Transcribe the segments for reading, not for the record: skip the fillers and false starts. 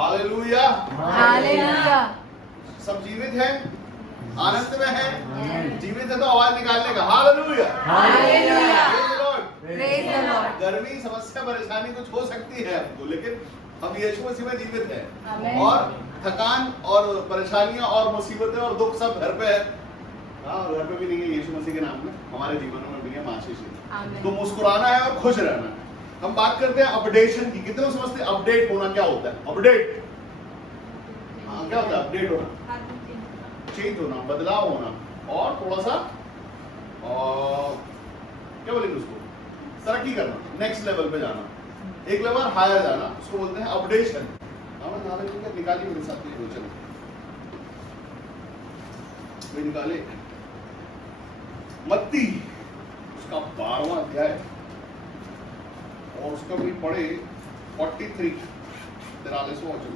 Hallelujah. Hallelujah. सब जीवित हैं, आनंद में हैं, जीवित है तो आवाज निकालने का hallelujah. Hallelujah. Praise the Lord। Praise the Lord. गर्मी समस्या परेशानी कुछ हो सकती है हमको, लेकिन हम यीशु मसीह में जीवित आमीन। हैं और थकान और परेशानियां और मुसीबतें और दुख सब घर पे है। हाँ, घर पे भी नहीं है, यीशु मसीह के नाम में हमारे जीवनों में भी है। आशीष आमीन। तो मुस्कुराना है और खुश रहना है। हम बात करते हैं अपडेशन की। कितने लोग समझते हैं अपडेट होना क्या होता है? अपडेट, हाँ, क्या होता है अपडेट होना? चेंज होना, बदलाव होना और थोड़ा सा क्या बोलेंगे उसको, तरक्की करना, नेक्स्ट लेवल पे जाना, एक लेवल हायर जाना, उसको बोलते हैं अपडेशन। निकाली मेरे साथ में रोचन वे निकाले मत्ती उसका 12वां अध्याय और उसका भी पढ़े 43 43वां वचन।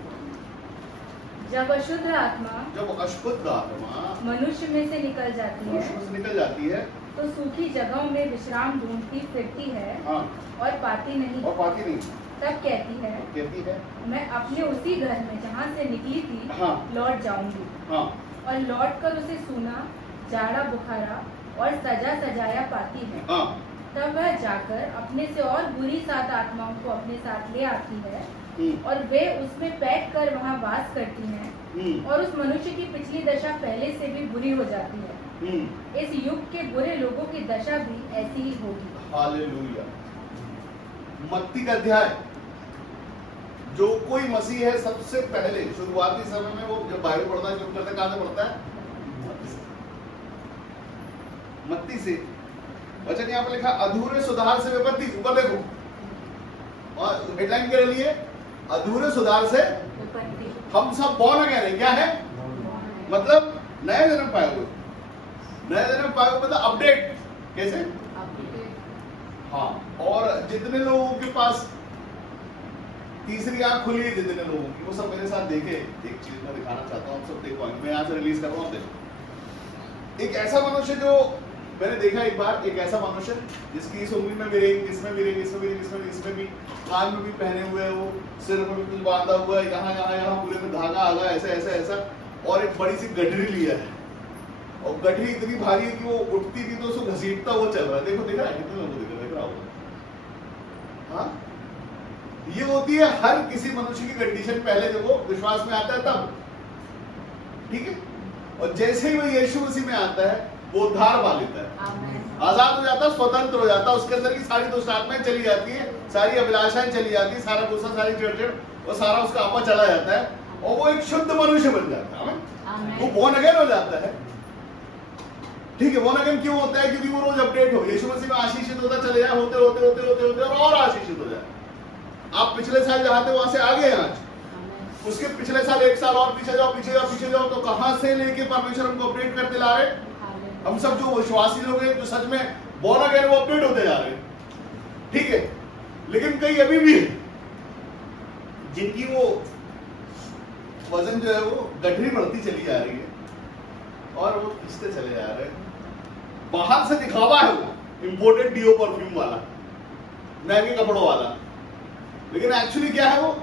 जब अशुद्ध आत्मा जब अशुद्ध आत्मा मनुष्य में से निकल जाती है मनुष्य से निकल जाती है तो सूखी जगहों में विश्राम ढूंढती फिरती है हाँ, और पाती नहीं। और पाती नहीं, तब कहती है मैं अपने उसी घर में जहाँ से निकली थी हाँ, लौट जाऊंगी। हाँ, और लौट कर उसे सूना, जाड़ा बुखारा और सजा सजाया पाती है। हाँ, तब वह जाकर अपने से और बुरी 7 आत्माओं को अपने साथ ले आती है और वे उसमें बैठ कर वहाँ वास करती हैं और उस मनुष्य की पिछली दशा पहले से भी बुरी हो जाती है। इस युग के बुरे लोगों की दशा भी ऐसी ही होगी। हालेलुया। मत्ती का अध्याय, जो कोई मसीह है सबसे पहले शुरुआती समय में वो जब बाइबल पढ़ना शुरू करता है, कहां से पढ़ता है? मत्ती से। वचन यहाँ पे लिखा अधूरे सुधार से विपत्ति, ऊपर देखो और हेडलाइन के लिए अधूरे सुधार से हम सब बॉर्न अगेन है। क्या है मतलब? नए जन्म पाए हुए। नए जन्म पाए हुए मतलब अपडेट। कैसे? हाँ, और जितने लोगों के पास तीसरी आंख खुली है, जितने लोगों की, वो सब मेरे साथ देखे। एक चीज मैं दिखाना चाहता हूँ, आप सब देखो, मैं यहाँ से रिलीज कर रहा हूँ। देखो, एक ऐसा मनुष्य जो मैंने देखा एक बार, एक ऐसा मनुष्य जिसकी इस उंगली में भी रिंग, इसमें भी रिंग, इसमें भी, इसमें भी, कान में भी पहने हुए है, वो सिर में भी कुछ बांधा हुआ है, यहाँ यहाँ यहाँ पूरे में धागा आगा, ऐसा ऐसा ऐसा, और एक बड़ी सी गठरी लिया है और गठरी इतनी भारी है कि वो उठती थी तो उसको घसीटता वो चल रहा है। देखो, दिख रहा है? कितने लोगों को दिख रहा होगा? हाँ, ये होती है हर किसी मनुष्य की कंडीशन पहले जब वो विश्वास में आता है तब, ठीक है। और जैसे ही वो यीशु मसीह में आता है वो उद्धार पा लेता है, आजाद हो जाता है, स्वतंत्र हो जाता है। उसके अंदर की सारी दुष्ट आत्माएं चली जाती है, सारी अभिलाषाएं चली जाती है, सारा गुस्सा, सारी चिड़चिड़, वो सारा उसका आपा चला जाता है और वो एक शुद्ध मनुष्य बन जाता है। वो बोर्न अगेन हो जाता है, ठीक है। बोर्न अगेन क्यों होता है? क्योंकि वो रोज अपडेट हो, यीशु मसीह में आशीषित होता चले जाए, होते होते होते होते होते और आशीषित हो जाए। आप पिछले साल जहां थे वहां से आगे हैं आज, उसके पिछले साल एक साल और पीछे जाओ, पीछे जाओ, पीछे जाओ, तो कहां से लेके परमेश्वर हमको अपडेट करते ला रहे? हम सब जो विश्वासी लोग हैं, जो सच में बोर्न अगेन, वो अपडेट होते जा रहे हैं, ठीक है। लेकिन कई अभी भी जिनकी वो वजन जो है वो गठरी बढ़ती चली जा रही है और वो खिंचते चले जा रहे हैं। बाहर से दिखावा है वो, इंपोर्टेड डीओ परफ्यूम वाला, महंगे कपड़ों वाला, लेकिन एक्चुअली क्या है? वो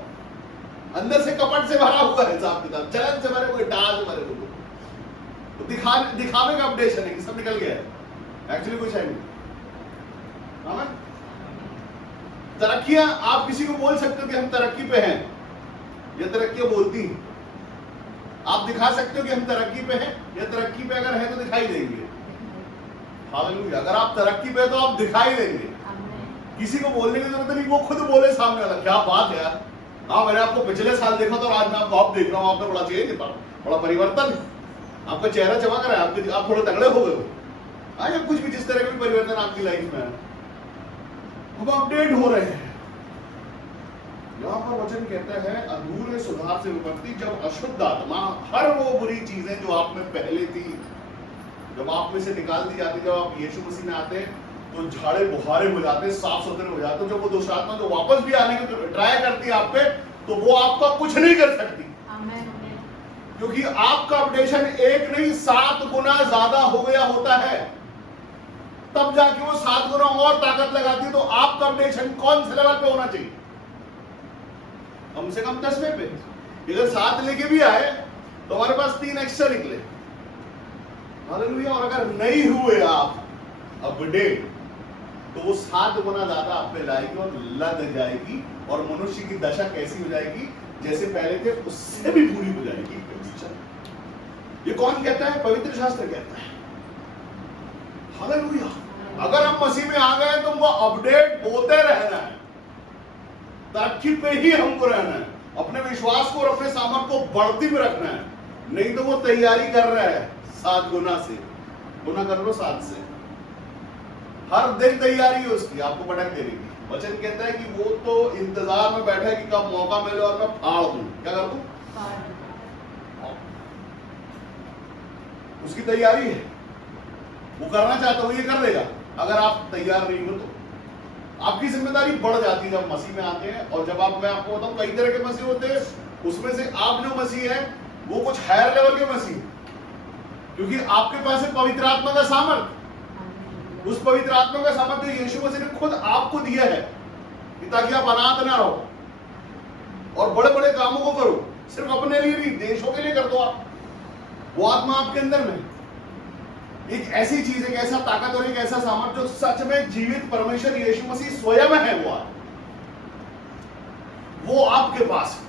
अंदर से कपट से भरा हुआ है, हिसाब किताब, जलन से भरे हुए, डाल से भरे हुए। तो दिखावे का अपडेशन है कि सब निकल गया है, एक्चुअली कुछ है नहीं। तरक्कियां, आप किसी को बोल सकते हो कि हम तरक्की पे हैं, या तरक्कियां बोलती हैं। आप दिखा सकते हो कि हम तरक्की पे हैं, या तरक्की पे अगर है तो दिखाई देंगे। हालेलुया। अगर आप तरक्की पे तो आप दिखाई देंगे, किसी को बोलने की जरूरत नहीं, वो खुद बोले सामने वाला। क्या बात है यार, हाँ मैंने आपको पिछले साल देखा था और आज मैं आपको आप देख रहा हूँ, आपने बड़ा चेंज, बड़ा परिवर्तन, आपका चेहरा चमक रहा है, आप थोड़े तगड़े हो गए हो आज, या कुछ भी जिस तरह का भी परिवर्तन आपकी लाइफ में है, अब अपडेट हो रहे हैं। यहाँ पर वचन कहता है अधूरे सुधार से विपत्ति, जब अशुद्ध आत्मा, हर वो बुरी चीजें जो आप में पहले थी, जब आप में से निकाल दी जाती, जब आप यीशु मसीह में आते हैं तो झाड़े बुहारे हो जाते, साफ सुथरे हो जाते। जब वो दुष्ट आत्मा जो वापस भी आने की ट्राई करती है आप पे, तो वो आपका कुछ नहीं कर सकती, क्योंकि आपका अपडेशन एक नहीं 7 गुना ज्यादा हो गया होता है। तब जाके वो 7 गुना और ताकत लगाती है। तो आपका अपडेशन कौन से लेवल पे होना चाहिए? कम से कम 10वें पे, अगर 7 लेके भी आए तो हमारे पास 3 एक्स्ट्रा निकले। हालेलुया। और अगर नहीं हुए आप अपडेट तो वो 7 गुना ज्यादा आप पे लाएगी और लद जाएगी, और मनुष्य की दशा कैसी हो जाएगी, जैसे पहले थे उससे भी बुरी हो जाएगी। ये कौन कहता है? पवित्र शास्त्र कहता है। हालेलुया। अगर हम मसीह में आ गए तो हमको अपडेट होते रहना है, तरक्की पे ही हमको रहना है, अपने विश्वास को और अपने सामर्थ को बढ़ती में रखना है। नहीं तो वो तैयारी कर रहा है 7 गुना से, गुना कर लो 7 से। हर दिन तैयारी है उसकी आपको भटक देने की। वचन कहता है कि वो तो इंतजार में बैठा है कि कब मौका मिले और मैं फाड़ दूं। क्या कर दूं? उसकी तैयारी है, वो करना चाहता है, ये कर देगा। अगर आप तैयार नहीं हो तो आपकी जिम्मेदारी बढ़ जाती है जब मसीह में आते हैं। और जब मैं आपको बताऊं कई तरह के मसीह होते हैं, उसमें से आप जो मसीह है वो कुछ हायर लेवल के मसीह, क्योंकि आपके पास है पवित्र आत्मा का सामर्थ। उस पवित्र आत्मा का सामर्थ्य यीशु मसीह ने खुद आपको दिया है कि ताकि आप अनाथ ना रहो और बड़े बड़े कामों को करो। सिर्फ अपने लिए नहीं, देशों के लिए कर दो आप। वो आत्मा आपके अंदर में एक ऐसी चीज, एक ऐसा ताकत और एक ऐसा सामर्थ्य जो सच में जीवित परमेश्वर यीशु मसीह स्वयं है। वो आपके पास है।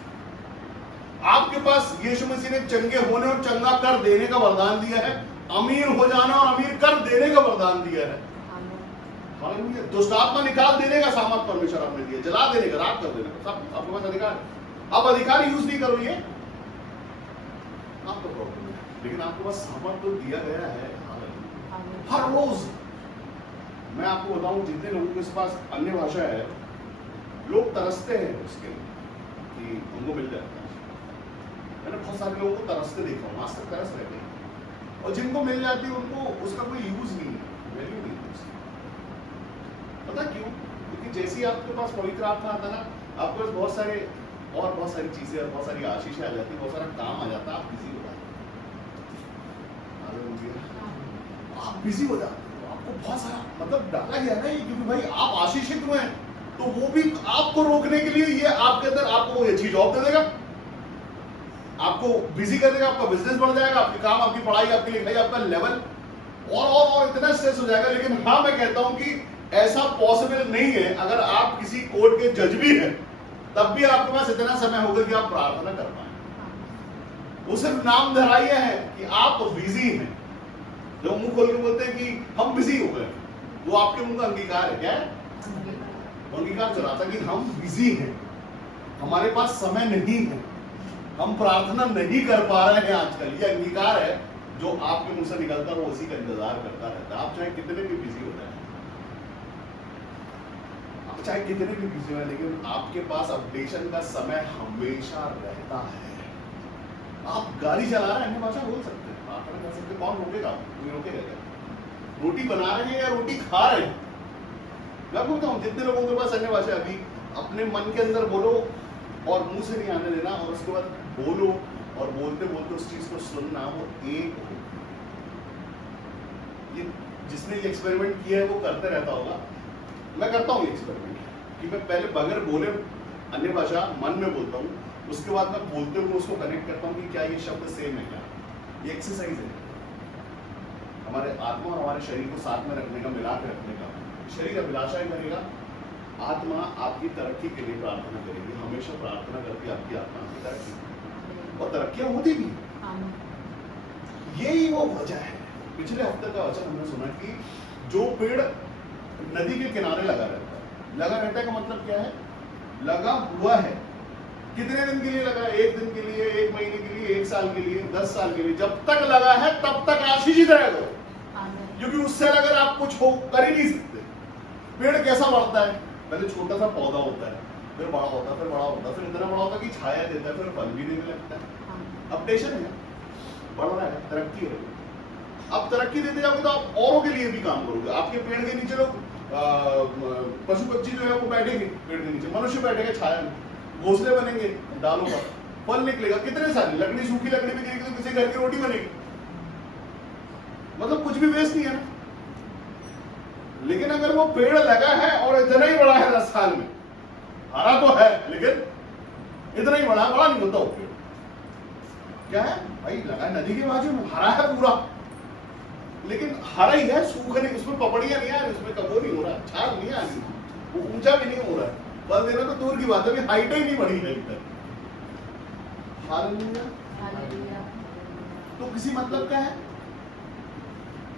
आपके पास यीशु मसीह ने चंगे होने और चंगा कर देने का वरदान दिया है, अमीर हो जाना और अमीर कर देने का वरदान दिया है। हालेलुया। दुष्ट आत्मा निकाल देने का सामर्थ्य परमेश्वर आपने दिया, जला देने का, राख कर देने का, सब आपके पास अधिकार है। आप अधिकार यूज नहीं करो, ये आपका प्रॉब्लम है, लेकिन आपके पास सामर्थ्य तो दिया गया है। हर रोज मैं आपको बताऊं, जितने लोगों के पास अन्य भाषा है, लोग तरसते हैं उसके कि उनको मिल जाता है। मैंने बहुत सारे लोगों को तरसते देखा हूं, आज तक तरस रहते हैं, और जिनको मिल जाती है उनको उसका कोई यूज नहीं है, वैल्यू नहीं है। पता क्यों? क्योंकि जैसे ही आपके पास पवित्र आत्मा आता है ना, आपके पास बहुत सारी चीजें और बहुत सारी आशीषें आ जाती है, बहुत सारा काम आ जाता है, आप बिजी हो जाते हैं। आप बिजी हो जाते हो, आपको बहुत सारा मतलब डाला गया ना, क्योंकि भाई आप आशीषित हुए हैं, तो वो भी आपको रोकने के लिए ये आपके अंदर आपको अच्छी जॉब दे देगा, आपको बिजी कर देगा, आपका बिजनेस बढ़ जाएगा, आपके काम, आपकी पढ़ाई, आपकी लिखाई, आपका लेवल और इतना स्ट्रेस हो जाएगा। लेकिन हाँ, मैं कहता हूं कि ऐसा पॉसिबल नहीं है। अगर आप किसी कोर्ट के जज भी हैं, तब भी आपके पास इतना समय होगा कि आप प्रार्थना कर पाए। वो सिर्फ नाम धराइए है कि आप बिजी हैं। जो मुंह खोल के बोलते हैं कि हम बिजी हो गए, वो आपके मुंह का अंगीकार है। क्या है? अंगीकार चलाता कि हम बिजी हैं, हमारे पास समय नहीं है, हम प्रार्थना नहीं कर पा रहे हैं आजकल। ये अंगीकार है जो आपके मुंह से निकलता है, वो उसी का इंतजार करता रहता है। आप चाहे कितने भी बिजी हो जाए, आप चाहे कितने भी बिजी हो, लेकिन आपके पास अपडेशन का समय हमेशा रहता है। आप गाड़ी चला रहे हैं, अन्य भाषा बोल सकते हैं, प्रार्थना कर सकते हैं, कौन रोकेगा? कोई रोकेगा क्या? रोटी बना रहे हैं या रोटी खा रहे हैं? मैं बोलता हूँ जितने लोगों के पास अन्य भाषा, अभी अपने मन के अंदर बोलो और मुंह से नहीं आने देना, और उसके बाद बोलो और बोलते बोलते उस चीज को सुनना, वो एक हो। ये जिसने ये एक्सपेरिमेंट किया है वो करते रहता होगा। मैं करता हूँ ये एक्सपेरिमेंट कि मैं पहले बगैर बोले अन्य भाषा मन में बोलता हूँ, उसके बाद मैं बोलते हुए उसको कनेक्ट करता हूँ कि क्या ये शब्द सेम है क्या। ये एक्सरसाइज है हमारे आत्मा और हमारे शरीर को साथ में रखने का, मिला के रखने का। शरीर अभिलाषाएं करेगा, आत्मा आपकी तरक्की के लिए प्रार्थना करेगी। हमेशा प्रार्थना करती है आपकी आत्मा की तरक्की, और तरक्कियां होती भी। यही वो वजह है। पिछले हफ्ते का वचन हमने सुना कि जो पेड़ नदी के किनारे लगा रहता है, लगा रहता है का मतलब क्या है? लगा हुआ है। कितने दिन के लिए लगा? 1 दिन के लिए, 1 महीने के लिए, 1 साल के लिए, 10 साल के लिए। जब तक लगा है तब तक आशीषित रहेगा, क्योंकि उससे अगर आप कुछ कर ही नहीं सकते। पेड़ कैसा बढ़ता है? पहले छोटा सा पौधा होता है, फिर बड़ा होता है, फिर बड़ा होता है, फिर इतना बड़ा होता है कि छाया देता है, फिर फल भी देने लगता है। अपडेशन है, बढ़ रहा है, तरक्की है। अब तरक्की देते जाओगे तो आप औरों के लिए भी काम करोगे। आपके पेड़ के नीचे लोग पशु पक्षी जो है वो बैठेंगे, पेड़ के नीचे मनुष्य बैठेगा छाया में, घोंसले बनेंगे डालों पर, फल निकलेगा। कितने सारे लकड़ी, सूखी लकड़ी भी गिरेगी तो किसी घर की रोटी बनेगी। मतलब कुछ भी वेस्ट नहीं है ना। लेकिन अगर वो पेड़ लगा है और इतना ही बड़ा है 10 साल में, हरा तो है लेकिन इतना ही बड़ा नहीं होता वो पेड़। क्या है भाई, लगा नदी के बाजू में, हरा है पूरा, लेकिन हरा ही है, सूख नहीं, उसमें पपड़ियां नहीं आ रही, उसमें कबो नहीं हो रहा, छाल नहीं आ रही, वो ऊंचा भी नहीं हो रहा है, बस देना तो दूर की बात है, हाइट ही नहीं बढ़ी है अभी तक। हालेलुया। तो किसी मतलब का है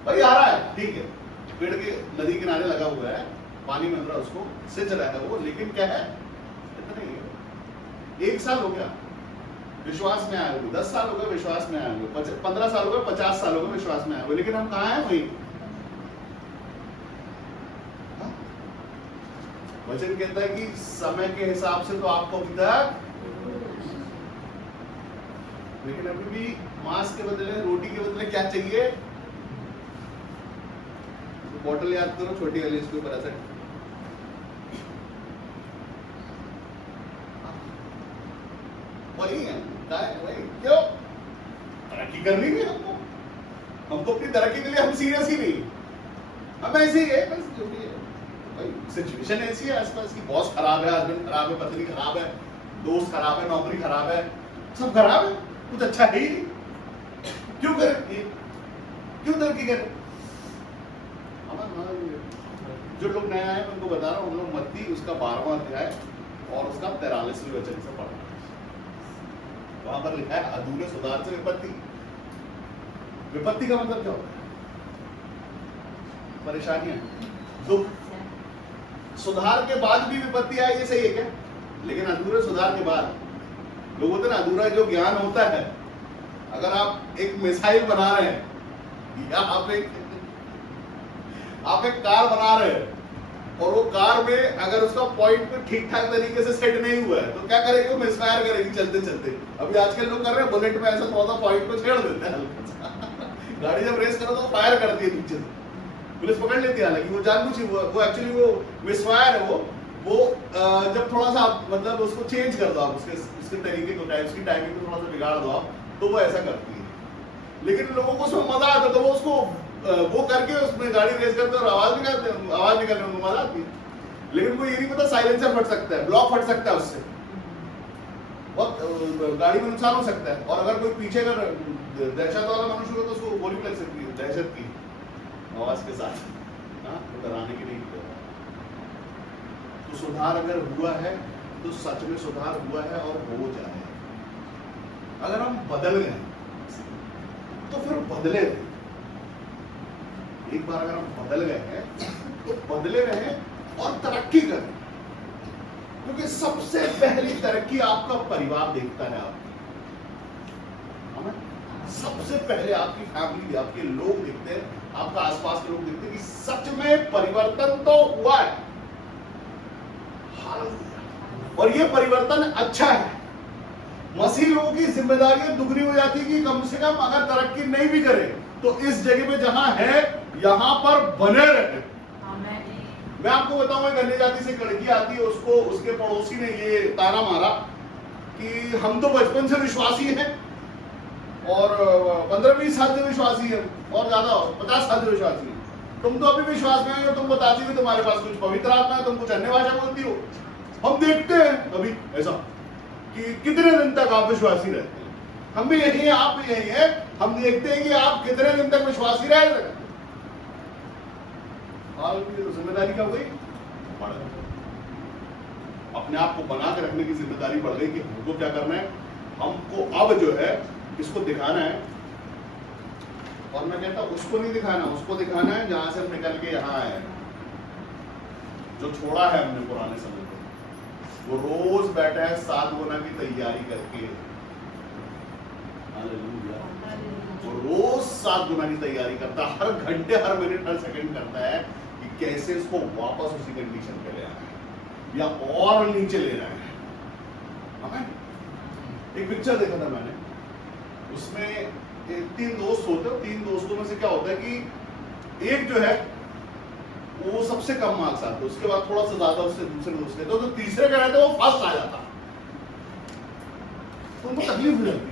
भाई, आ रहा है ठीक है, पेड़ के नदी किनारे लगा हुआ है, पानी मिल रहा है उसको, सिंच रहा है वो, लेकिन क्या है इतना ही है। 1 साल हो गया विश्वास में आए हुए, 10 साल हो गए विश्वास में आए हुए, 15 साल हो गए, 50 साल हो गए विश्वास में आए हुए, लेकिन हम कहाँ हैं वही। वचन कहता है कि समय के हिसाब से तो आपको अभी तक, लेकिन अभी भी मांस के बदले, रोटी के बदले क्या चाहिए? तो बॉटल याद करो छोटी वाली, इसके ऊपर ऐसा वही है, वही क्यों तरक्की करनी है हमको अपनी तरक्की के लिए हम सीरियस ही नहीं, हम ऐसे ही है बस, जो भी है भाई सिचुएशन ऐसी है आसपास की, बॉस खराब है, हस्बैंड खराब है, पत्नी खराब है, दोस्त खराब है, नौकरी खराब है, सब खराब है, कुछ अच्छा है ही नहीं, क्यों करें, क्यों तरक्की करें? जो लोग नए आए मैं उनको बता रहा हूँ, हम लोग मत्ती उसका 12वां अध्याय और उसका 43वें वचन से पढ़, वहां पर लिखा है अधूरे सुधार से विपत्ति। विपत्ति का मतलब क्या होता है? परेशानियां, दुख। सुधार के बाद भी विपत्ति आई, ये सही है क्या? लेकिन अधूरे सुधार के बाद लोग होते ना, अधूरा जो ज्ञान होता है, अगर आप एक मिसाइल बना रहे हैं या आप एक कार बना रहे हैं और वो कार में अगर उसका पॉइंट पे ठीक ठाक तरीके से सेट नहीं हुआ है तो क्या करेगी? वो मिसफायर करेगी चलते चलते। अभी आजकल लोग कर रहे हैं, बुलेट में ऐसा थोड़ा सा पॉइंट को छेड़ देते हैं गाड़ी जब रेस करो तो फायर करती है नीचे से, पुलिस पकड़ लेती है, हालांकि वो जानबूझ, वो एक्चुअली वो मिसफायर है, वो जब थोड़ा सा मतलब उसको चेंज कर दो आप, उसके तरीके को, उसकी टाइमिंग को थोड़ा सा बिगाड़ दो आप, तो वो ऐसा करती है। लेकिन लोगों को उसमें मजा आता है, तो वो उसको वो करके उसमें गाड़ी रेस करते और आवाज निकालने में मजा आती है। लेकिन वो ये नहीं पता साइलेंसर फट सकता है, ब्लॉक फट सकता है, उससे बहुत गाड़ी में नुकसान हो सकता है। और अगर कोई पीछे अगर दहशत वाला मनुष्य हो तो उसको गोली लग सकती है दहशत की आवाज के साथ, डराने की नहीं। तो सुधार अगर हुआ है तो सच में सुधार हुआ है और हो जाए। अगर हम बदल गए तो फिर बदले रहे। एक बार अगर हम बदल गए हैं तो बदले रहे और तरक्की करें, क्योंकि सबसे पहली तरक्की आपका परिवार देखता है। सबसे पहले आपकी फैमिली, आपके लोग देखते हैं, आपका आसपास के लोग देखते हैं कि सच में परिवर्तन तो हुआ है, और ये परिवर्तन अच्छा है। मसीह लोगों की जिम्मेदारी दुगनी हो जाती है कि कम से कम अगर तरक्की नहीं भी करे तो इस जगह पे जहां है यहां पर बने रहे। मैं आपको बताऊं, एक अन्य जाति से लड़की आती है, उसको उसके पड़ोसी ने ये ताना मारा कि हम तो बचपन से विश्वासी हैं और 15-20 साल से विश्वासी है, और ज्यादा 50 साल से विश्वासी है, तुम तो अभी विश्वास में हो, तुम बताती हो तुम्हारे पास कुछ पवित्र आत्मा है, तुम कुछ अन्य भाषा बोलती हो। हम देखते हैं अभी ऐसा कि कितने दिन तक आप विश्वासी रहते हैं, हम भी यही हैं, आप भी यही हैं, हम देखते हैं कि आप कितने दिन तक विश्वासी रह सकते हैं। जिम्मेदारी क्या हो गई? अपने आप को बना के रखने की जिम्मेदारी बढ़ गई कि हमको क्या करना है, हमको अब जो है इसको दिखाना है। और मैं कहता हूं उसको नहीं दिखाना, उसको दिखाना है जहां से हम निकल के यहां आए, जो छोड़ा है हमने पुराने समय में। वो रोज बैठा है 7 गुना की तैयारी करके, वो रोज 7 गुना की तैयारी करता है, हर घंटे, हर मिनट, हर सेकंड करता है कि कैसे इसको वापस उसी कंडीशन पे ले आना है या और नीचे ले आना है। एक पिक्चर देखा था मैंने, उसमें 3 दोस्त होते हैं, 3 दोस्तों में से क्या होता है कि एक जो है वो सबसे कम मार्क्स आते, उसके बाद थोड़ा सा ज्यादा उससे दूसरे दोस्त लेते, तो तीसरे का रहता है वो फर्स्ट आ जाता, तो उनको तकलीफ हो जाती,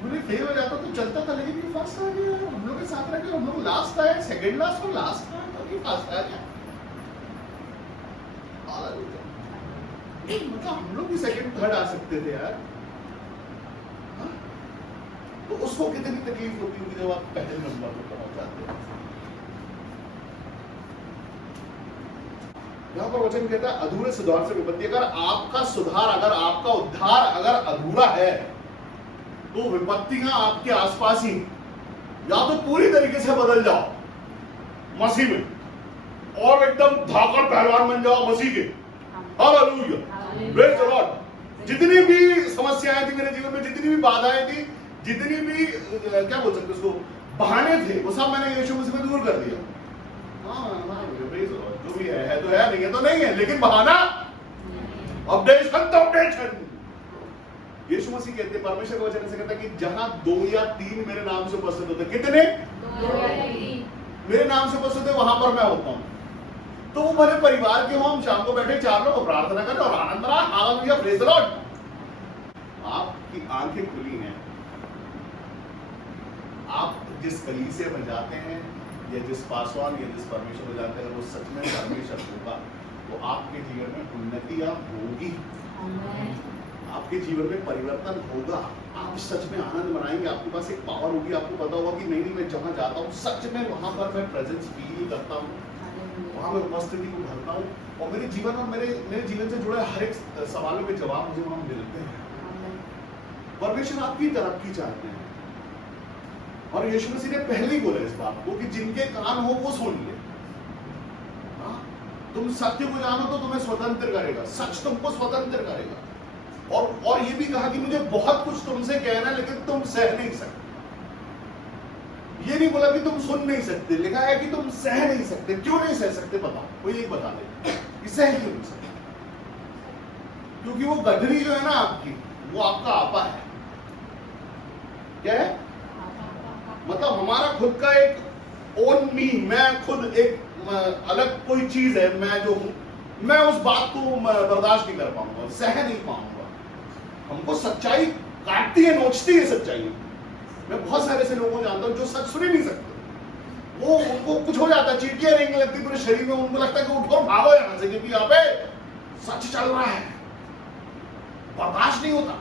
बोले फेल हो जाता तो चलता था, लेकिन फर्स्ट आ गया, हम लोग के साथ रह के हम लोग लास्ट आए, सेकंड लास्ट और लास्ट आए, तो फर्स्ट आ गया। मतलब हम लोग भी सेकंड थर्ड आ सकते थे यार। तो उसको कितनी तकलीफ होती होगी जब आप पहले नंबर पर पहुंच जाते हैं। यहां पर वचन कहता है अधूरे सुधार से विपत्ति। अगर आपका सुधार, अगर आपका उद्धार अगर अधूरा है तो विपत्तियां आपके आसपास ही, या तो पूरी तरीके से बदल जाओ मसीह में और एकदम धाकड़ पहलवान बन जाओ मसीह के। Hallelujah, praise the Lord. जितनी भी समस्याएं थी मेरे जीवन में, जितनी भी बाधाएं थी, जितनी भी क्या बोल सकते उसको बहाने थे, वो सब मैंने यीशु मसीह में दूर कर दिया। Praise the Lord. जो भी है तो है, नहीं है तो नहीं है, लेकिन बहाना अपडेशन तो अपडेशन। यीशु मसीह कहते हैं, परमेश्वर का वचन ऐसे कहता है कि जहां 2 या 3 मेरे नाम से उपस्थित होते, कितने? 2 या 3 मेरे नाम से उपस्थित है, वहां पर मैं होता हूं। तो वो मेरे परिवार के हो, हम शाम को बैठे 4 लोग प्रार्थना करें और आनंद रहा। Hallelujah, praise the Lord. आपकी आंखें खुली हैं, आप जिस कलीसिया में जाते हैं या जिस पासवान या जिस परमेश्वर में जाते हैं, वो सच में परमेश्वर होगा, तो आपके जीवन में उन्नतियां होगी, आपके जीवन में परिवर्तन होगा, आप सच में आनंद मनाएंगे, आपके पास एक पावर होगी, आपको पता होगा कि नहीं मैं जहां जाता हूँ सच में वहां पर मैं प्रेजेंस फील करता हूँ, वहां मैं उपस्थिति को भरता हूँ और मेरे जीवन और मेरे जीवन से जुड़े हर एक सवालों के जवाब मुझे वहां मिलते हैं। परमेश्वर आपकी तरक्की चाहते हैं और यीशु मसीह ने पहले ही बोला इस बात को कि जिनके कान हो वो सुन ले। तुम सत्य को जानो तो तुम्हें स्वतंत्र करेगा, सच तुमको स्वतंत्र करेगा। और ये भी कहा कि मुझे बहुत कुछ तुमसे कहना है लेकिन तुम सह नहीं सकते। ये नहीं बोला कि तुम सुन नहीं सकते, लिखा है कि तुम सह नहीं सकते। क्यों नहीं सह सकते बताओ, कोई एक बता दे कि सह क्यों नहीं सकते? क्योंकि वो गठरी जो है ना आपकी, वो आपका आपा है। क्या है? मतलब हमारा खुद का एक ओन मी, मैं खुद एक अलग कोई चीज है, मैं जो हूं, मैं उस बात को बर्दाश्त नहीं कर पाऊंगा, सह नहीं पाऊंगा। हमको सच्चाई काटती है, नोचती है सच्चाई। मैं बहुत सारे ऐसे लोगों को जानता हूं जो सच सुन ही नहीं सकते। वो उनको कुछ हो जाता है, चींटियां रेंगने लगती पूरे शरीर में, उनको लगता है कि उठो भागो यहां से, क्योंकि यहाँ पे सच चल रहा है, बर्दाश्त नहीं होता।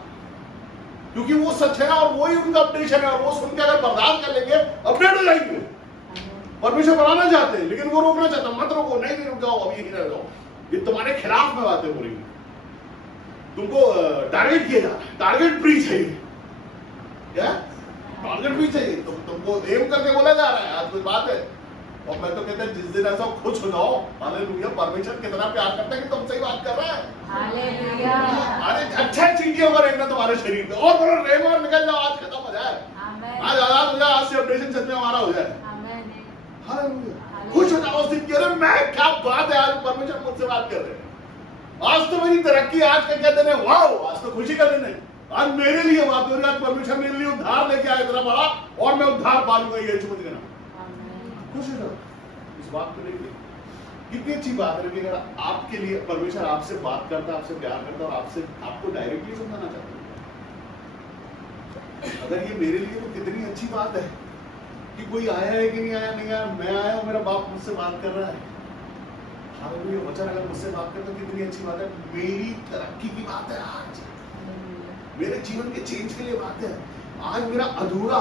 क्योंकि वो सच है और वही उनका अपडेशन है, और वो सुन के अगर बर्दाश्त कर लेंगे अपडेट हो जाएंगे। परमेश्वर बनाना चाहते हैं लेकिन वो रोकना चाहता, मत रोको, नहीं रुक जाओ, अभी यही रह जाओ। ये तुम्हारे खिलाफ में बातें हो रही है, तुमको टारगेट किया जा रहा है, टारगेट फ्री चाहिए। क्या टारगेट फ्री चाहिए? तुमको एम करके बोला जा रहा है, आज कोई बात है। और मैं तो कहता है जिस दिन ऐसा खुश हो जाओ, हालेलुया, परमेश्वर कितना प्यार करता है कि तुमसे ही बात कर रहा है। हालेलुया। अरे अच्छा चीटियों का रहना तुम्हारे शरीर पे, और बोलो रेम और निकल जाओ, आज खत्म हो जाए, आज आजाद हो जाए, आज से अपडेशन सच में हमारा हो जाए। हालेलुया, खुश हो जाओ उस दिन की, अरे मैं क्या बात है, आज परमेश्वर मुझसे बात कर रहे हैं, आज तो मेरी तरक्की, आज का क्या दिन है, वाओ, आज तो खुशी का दिन है, आज मेरे लिए बात हो रही है, आज परमेश्वर मेरे लिए उद्धार लेके आया इतना बड़ा, और मैं उद्धार पालूंगा यीशु मसीह के नाम। खुश हो जाओ इस बात को लेकर। कितनी अच्छी बात है कि अगर आपके लिए परमेश्वर आपसे बात करता है, आपसे प्यार करता है और आपको डायरेक्टली समझाना चाहता है। अगर ये मेरे लिए तो कितनी अच्छी बात है कि कोई आया है कि नहीं आया, नहीं आया, मैं आया हूं, मेरा बाप मुझसे बात कर रहा है। हालेलुया, वचन अगर मुझसे बात करता है कितनी अच्छी बात है। मेरी तरक्की की बात है, आज मेरे जीवन के चेंज के लिए बात है। आज मेरा अधूरा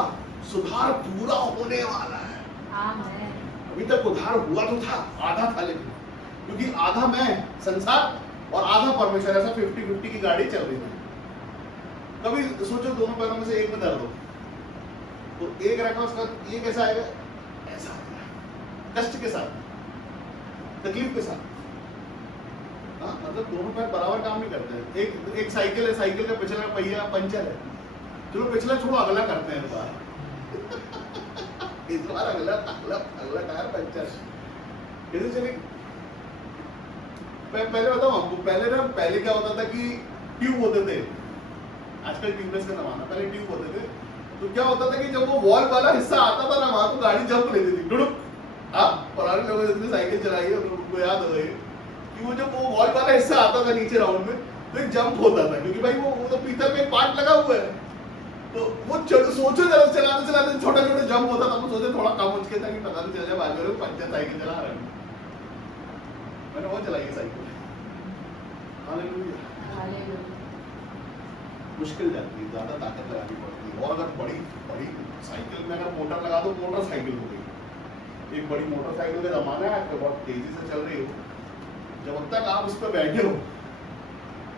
सुधार पूरा होने वाला है। आमीन। अभी तक उद्धार हुआ तो था, आधा था, लेकिन क्योंकि आधा मैं संसार और आधा परमेश्वर, ऐसा 50-50 की गाड़ी चल रही है। कभी सोचो दोनों पैरों में से एक में दर्द हो तो एक रखा, उसका ये कैसा आएगा, ऐसा आएगा, कष्ट के साथ, तकलीफ के साथ। हाँ, मतलब दोनों पैर बराबर काम नहीं करते हैं। एक साइकिल है, साइकिल का पिछला पहिया पंचर है, चलो पिछला छोड़ो, अगला करते हैं इस बार अगला टायर पंचर कैसे चलेगी? पहले बताओ आपको, पहले क्या होता था कि ट्यूब होते थे, आजकल ट्यूबलेस का जमाना, पहले ट्यूब होते थे। तो क्या होता था कि जब वो वॉल वाला हिस्सा आता था ना, वहां तो गाड़ी जंप लेती थी, डुडुक। आप पुराने लोगों जितने साइकिल चलाई है उनको याद हो गई कि वो जब वो वॉल वाला हिस्सा आता था नीचे राउंड में, तो एक जंप होता था, क्योंकि भाई वो तो पीतल में एक पार्ट लगा हुआ है, तो वो सोचो जरा चलाते छोटा जंप होता था। तो सोचे थोड़ा कम उचके था कि पता नहीं चल जाए बाजू में पंचर साइकिल चला रहे हैं। मैंने वो चलाई साइकिल। हालेलुया, मुश्किल जाती है, ज्यादा ताकत लगानी पड़ती है। और अगर बड़ी बड़ी साइकिल में अगर मोटर लगा दो, मोटरसाइकिल हो गई। एक बड़ी मोटरसाइकिल का जमाना है तो बहुत तेजी से चल रही हो, जब तक आप उस पर बैठे हो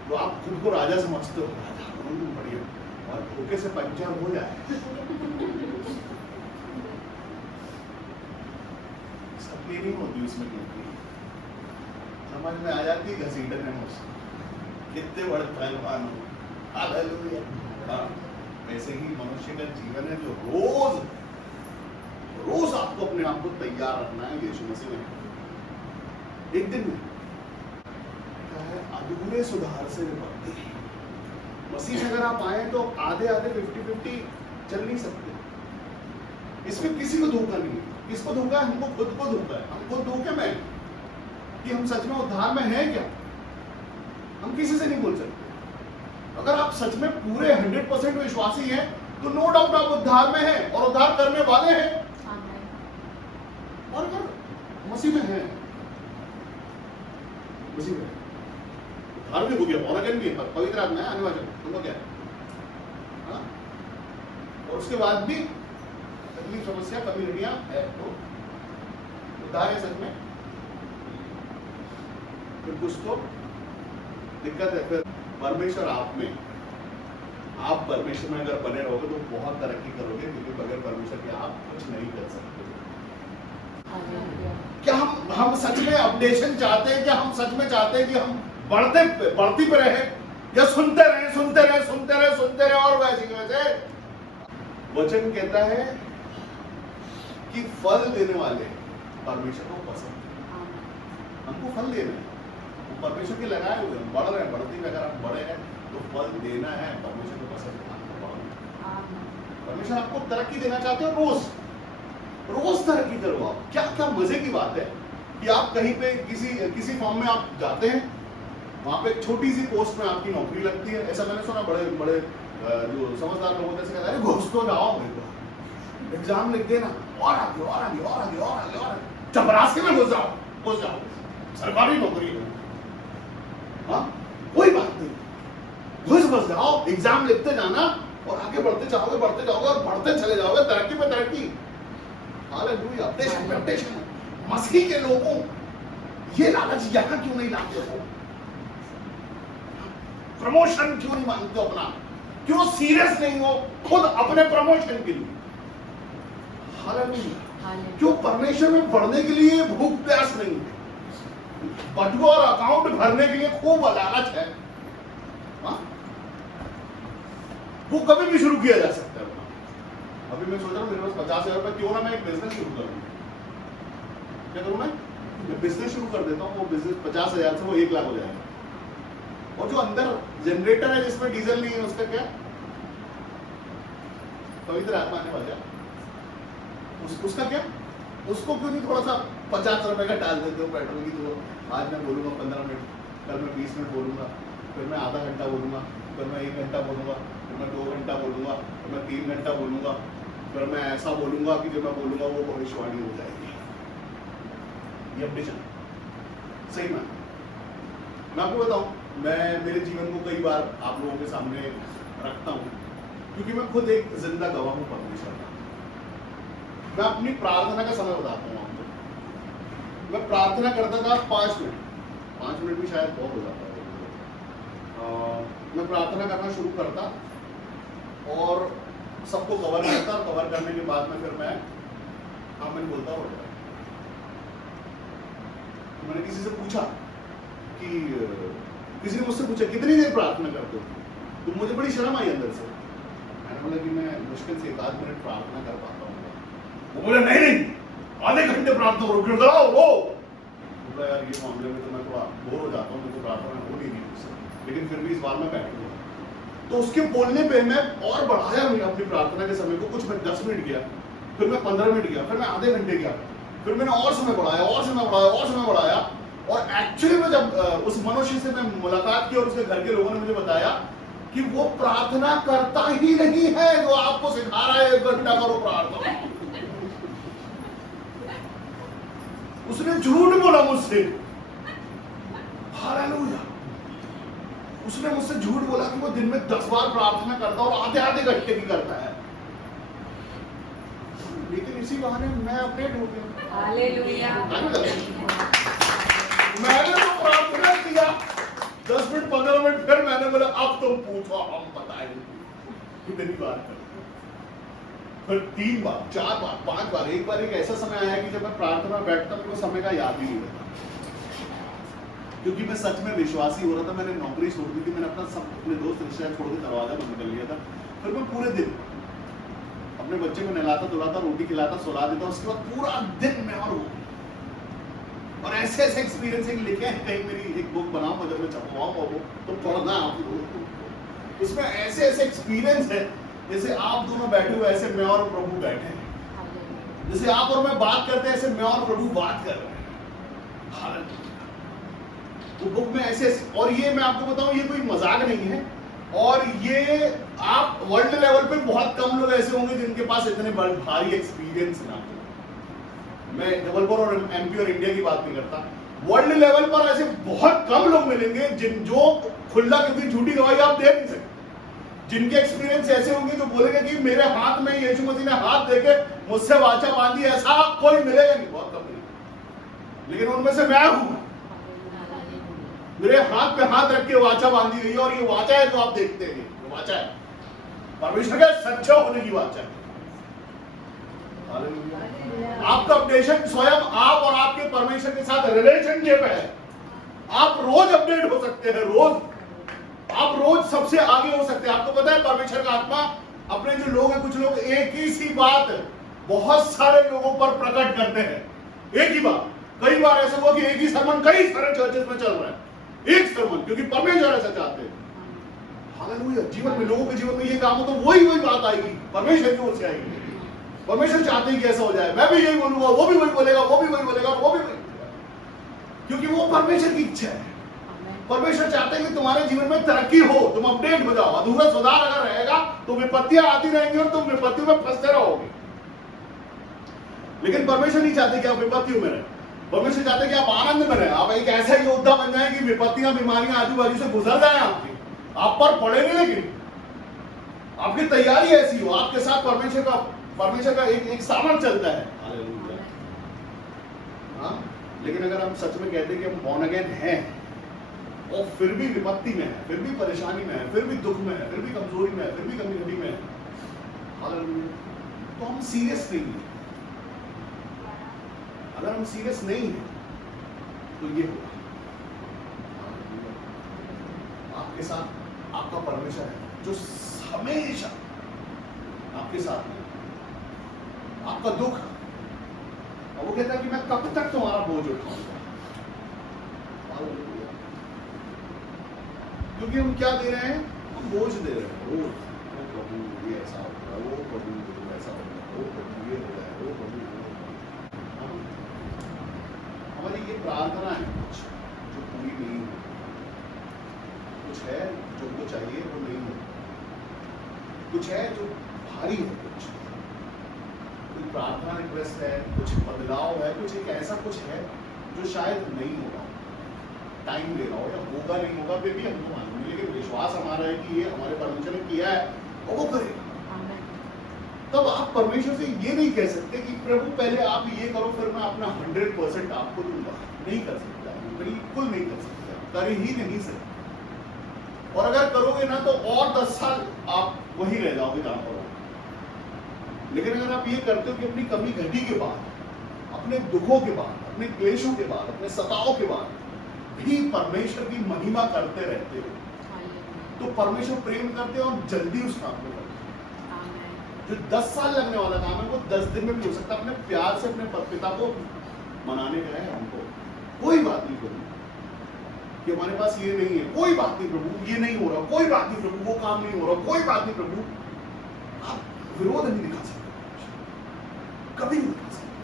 तो आप खुद को राजा समझते हो, राजा बढ़िया, और धोखे से पंचर हो जाए सब नहीं होती उसमें, क्योंकि समझ में आ जाती है घसीटने में उसको कितने बड़े पहलवान हो। हालेलुया। हाँ, वैसे ही मनुष्य का जीवन है जो रोज रोज आपको अपने आप को तैयार रखना है यीशु मसीह में। एक दिन में क्या है, अधूरे सुधार से निपटते हैं। मसीह अगर आप आए तो आधे आधे 50-50 चल नहीं सकते। इसमें किसी को धोखा नहीं है। किसको धोखा है? हमको खुद को धोखा है। हम खुद धोखे में कि हम सच में उद्धार में हैं क्या, हम किसी से नहीं बोल सकते। अगर आप सच में पूरे 100% विश्वासी हैं तो नो डाउट आप उद्धार में हैं और उद्धार करने वाले हैं। और अगर मसीह में हैं, मसीह में उद्धार भी हो गया, और अगेन भी पवित्र आत्मा है, आने वाले तुमको क्या है, हाँ? और उसके बाद भी तकलीफ, समस्या, कमी है तो उद्धार है सच में, फिर कुछ तो दिक्कत है। फिर परमेश्वर आप में, आप परमेश्वर में अगर बने रहोगे तो बहुत तरक्की करोगे, क्योंकि बगैर परमेश्वर के आप कुछ नहीं कर सकते। क्या हम सच में अपडेशन चाहते हैं? क्या हम सच में चाहते हैं कि हम बढ़ती पे रहे, या सुनते रहे और वैसे वचन कहता है कि फल देने वाले परमेश्वर को पसंद है। हमको फल देना है, परमेश्वर के लगाए हुए हम बढ़ रहे हैं, बढ़ती में अगर आप बढ़े हैं तो फल देना है, परमेश्वर को पसंद है। परमेश्वर आपको तरक्की देना चाहते हो, रोज तरक्की करो आप। क्या मजे की बात है कि आप कहीं पे किसी फॉर्म में आप जाते हैं, वहां पे छोटी सी पोस्ट में आपकी नौकरी लगती है। ऐसा मैंने सुना, बड़े बड़े जो समझदार लोग होते हैं, घुस तो जाओ, एग्जाम लिख देना, और आगे चपरासी में घुस जाओ, सरकारी नौकरी है, हाँ कोई बात नहीं, घुस जाओ, एग्जाम लिखते जाना और आगे बढ़ते जाओगे और बढ़ते चले जाओगे, तरक्की पे तरक्की। हालेलुया। अपडेशन। मसीह के लोगों ये लालच यहां क्यों नहीं लाते हो? प्रमोशन क्यों नहीं मांगते हो अपना? क्यों सीरियस नहीं हो खुद अपने प्रमोशन के लिए? हालेलुया। क्यों परमेश्वर में बढ़ने के लिए भूख प्यास नहीं है? बटुआ और अकाउंट भरने के लिए खूब लालच है, हाँ? वो कभी भी शुरू किया जा सकता है। अभी मैं सोच रहा हूँ मेरे पास 50,000 रुपए, क्यों ना मैं एक बिजनेस शुरू करूँ। क्या करूँ मैं बिजनेस शुरू कर देता हूँ। वो बिजनेस 50,000 से वो 1 लाख हो जाएगा। और जो अंदर जनरेटर है जिसमें डीजल नहीं है, उसका क्या? पवित्र आत्मा ने बताया उसका क्या? उसको क्यों नहीं थोड़ा सा 50 रुपए का डाल देते हो पेट्रोल की? तो आज मैं बोलूंगा 15 मिनट, कल मैं 20 मिनट बोलूंगा, फिर मैं आधा घंटा बोलूंगा, फिर मैं 1 घंटा बोलूंगा, फिर मैं 2 घंटा बोलूंगा, फिर मैं 3 घंटा बोलूंगा, फिर मैं ऐसा बोलूंगा कि जो मैं बोलूंगा वो भविष्यवाणी हो जाएगी। ये अपडेशन सही में। मैं आपको बताऊं, मैं मेरे जीवन को कई बार आप लोगों के सामने रखता हूं, क्योंकि मैं खुद एक जिंदा गवाह हूं परमेश्वर का। मैं अपनी प्रार्थना का समय बताता हूँ आपको। मैं प्रार्थना करता था 5 मिनट भी शायद बहुत हो जाता है। मैं प्रार्थना करना शुरू करता और सबको कवर करता, और कवर करने के बाद में फिर मैं आमीन बोलता हो। मैंने किसी से पूछा कि किसी ने मुझसे पूछा कितनी देर प्रार्थना करते हो? तो मुझे बड़ी शर्म आई अंदर से। मैंने बोला कि मैं मुश्किल से 1 मिनट प्रार्थना कर पाता हूँ। वो बोले नहीं, आधे घंटे प्रार्थना करो, क्यों कराओ वो? बोला यार ये मामले में तो मैं थोड़ा बोर हो जाता हूँ, मुझे प्रार्थना हो नहीं रही, लेकिन फिर भी इस बार मैं बैठ गया। तो उसके बोलने पे मैं और बढ़ाया अपनी प्रार्थना के समय को। कुछ मैं 10 मिनट गया, फिर मैं 15 मिनट गया, फिर मैं आधे घंटे गया, फिर मैंने और समय बढ़ाया। और एक्चुअली में जब उस मनुष्य से मैं मुलाकात की और उसके घर के लोगों ने मुझे बताया कि वो प्रार्थना करता ही नहीं है जो आपको सिखा रहा है 1 घंटा करो प्रार्थना। उसने झूठ बोला मुझसे। हालेलुया। उसने मुझसे झूठ बोला कि वो दिन में 10 बार प्रार्थना करता और आधे आधे घंटे की करता है, लेकिन इसी बहाने मैं अपडेट हो गया। हालेलुया। मैंने तो प्रार्थना किया 10 मिनट 15 मिनट, फिर मैंने बोला अब तुम पूछो, हम बताएंगे कितनी बार कर, फिर 3 बार 4 बार 5 बार। एक बार एक ऐसा समय आया कि जब मैं प्रार्थना बैठता मेरे को समय का याद ही नहीं रहता, क्योंकि मैं सच में विश्वासी हो रहा था। मैंने नौकरी छोड़ दी थी, मैंने अपने दोस्त रिश्तेदार छोड़ के दरवाजा बंद कर लिया था। फिर मैं पूरे दिन अपने बच्चे को नहलाता धुलाता, रोटी खिलाता, सुला देता, उसके बाद पूरा दिन मैं और ऐसे ऐसे एक्सपीरियंस लिखे हैं, कहीं मेरी एक बुक बनाऊंगा जब मैं छपवाऊंगा वो तो पढ़ना आप लोगों को। इसमें ऐसे ऐसे एक्सपीरियंस है, जैसे आप दोनों बैठे हुए ऐसे मैं और प्रभु बैठे हैं, जैसे आप और मैं बात करते हैं ऐसे मैं और प्रभु बात कर रहे हैं। वो बुक में ऐसे, और ये मैं आपको बताऊं ये कोई मजाक नहीं है, और ये आप वर्ल्ड लेवल पे बहुत कम लोग ऐसे होंगे जिनके पास इतने भारी एक्सपीरियंस ना हो। मैं जबलपुर और एमपी और इंडिया की बात नहीं करता, वर्ल्ड लेवल पर ऐसे बहुत कम लोग मिलेंगे जो खुला कभी झूठी गवाही आप दे नहीं सकते, जिनके एक्सपीरियंस ऐसे होंगे जो बोलेंगे कि मेरे हाथ में यीशु मसीह ने हाथ देके मुझसे वाचा बांधी, ऐसा कोई मिलेगा नहीं, बहुत कम मिलेगा। लेकिन उनमें से मैं हूं, मेरे हाथ पे हाथ रख के वाचा बांधी गई है, और ये वाचा है तो आप देखते हैं, ये वाचा है परमेश्वर के सच्चे होने की वाचा है। आपका अपडेशन स्वयं आप और आपके परमेश्वर के साथ रिलेशनशिप है। आप रोज अपडेट हो सकते हैं, रोज आप रोज सबसे आगे हो सकते हैं। आपको पता है परमेश्वर का आत्मा अपने जो लोग हैं, कुछ लोग एक ही सी बात बहुत सारे लोगों पर प्रकट करते हैं, एक ही बात। कई बार ऐसा हुआ कि एक ही सरमन कई सारे चर्चेस में चल रहा है, एक सरमन, क्योंकि परमेश्वर ऐसा चाहते हैं। हालेलुया। जीवन में, लोगों के जीवन में ये काम हो तो वही बात आएगी, परमेश्वर की ओर से आएगी। परमेश्वर चाहते हैं कि ऐसा हो जाए, मैं भी यही बोलूंगा, वो भी वही बोलेगा, वो भी वही बोलेगा, वो भी वही बोलेगा, क्योंकि वो परमेश्वर की इच्छा है। परमेश्वर चाहते हैं कि तुम्हारे जीवन में तरक्की हो, तुम अपडेट हो जाओ। अधूरा सुधार अगर रहेगा तो विपत्तियां आती रहेंगी और तुम विपत्तियों में फंसते रहोगे। लेकिन परमेश्वर नहीं चाहते कि आप विपत्तियों में रहे, परमेश्वर चाहते हैं कि आप आनंद में रहे। आप एक ऐसा योद्धा बन जाए कि विपत्तियां बीमारियां आजू बाजू से गुजर जाए, आपकी आप पर पड़े नहीं, लेकिन आपकी तैयारी ऐसी हो, आपके साथ परमेश्वर का एक सामर्थ चलता है। हालेलुया। हाँ, लेकिन अगर हम सच में कहते हैं कि हम बॉर्न अगेन हैं और फिर भी विपत्ति में है, फिर भी परेशानी में है, फिर भी दुख में है, फिर भी कमजोरी में है, फिर भी कमी में है, हालेलुया, तो हम सीरियस नहीं है। अगर हम सीरियस नहीं है तो ये होगा। आपके साथ आपका परमेश्वर है जो हमेशा आपके साथ है। आपका दुख, और वो कहता है कि मैं कब तक तुम्हारा बोझ उठाऊंगा। क्योंकि हम क्या दे रहे हैं, हम बोझ दे रहे हैं, बोझ। वो प्रभु ये ऐसा होगा, वो प्रभु ऐसा होगा, वो प्रभु ये होगा, वो प्रभु हमारी ये प्रार्थना है कुछ जो पूरी नहीं है, कुछ है जो उनको चाहिए वो नहीं है, कुछ है जो भारी है, कुछ प्रार्थना रिक्वेस्ट है, कुछ बदलाव है, कुछ एक ऐसा कुछ है जो शायद नहीं होगा, टाइम ले रहा हो या होगा नहीं होगा, फिर भी हमको मालूम नहीं, लेकिन विश्वास हमारा है कि ये हमारे परमेश्वर ने किया है और वो करेगा। तब आप परमेश्वर से ये नहीं कह सकते कि प्रभु पहले आप ये करो फिर मैं अपना 100% आपको दूंगा। नहीं कर सकता, बिल्कुल नहीं कर सकता, कर ही नहीं सकते। और अगर करोगे ना तो और 10 साल आप वही रह जाओगे जहां पर हो। लेकिन अगर आप ये करते हो कि अपनी कमी घटी के बाद, अपने दुखों के बाद, अपने क्लेशों के बाद, अपने सताओं के बाद भी परमेश्वर की महिमा करते रहते हो, तो परमेश्वर प्रेम करते हो और जल्दी उस काम को करते हो। जो 10 साल लगने वाला काम है वो 10 दिन में भी हो सकता है। अपने प्यार से अपने पिता को मनाने का है हमको। कोई बात नहीं प्रभु कि हमारे पास ये नहीं है, कोई बात नहीं प्रभु ये नहीं हो रहा, कोई बात नहीं प्रभु वो काम नहीं हो रहा, कोई बात नहीं प्रभु। आप विरोध नहीं दिखा सकते, कभी नहीं दिखा सकते।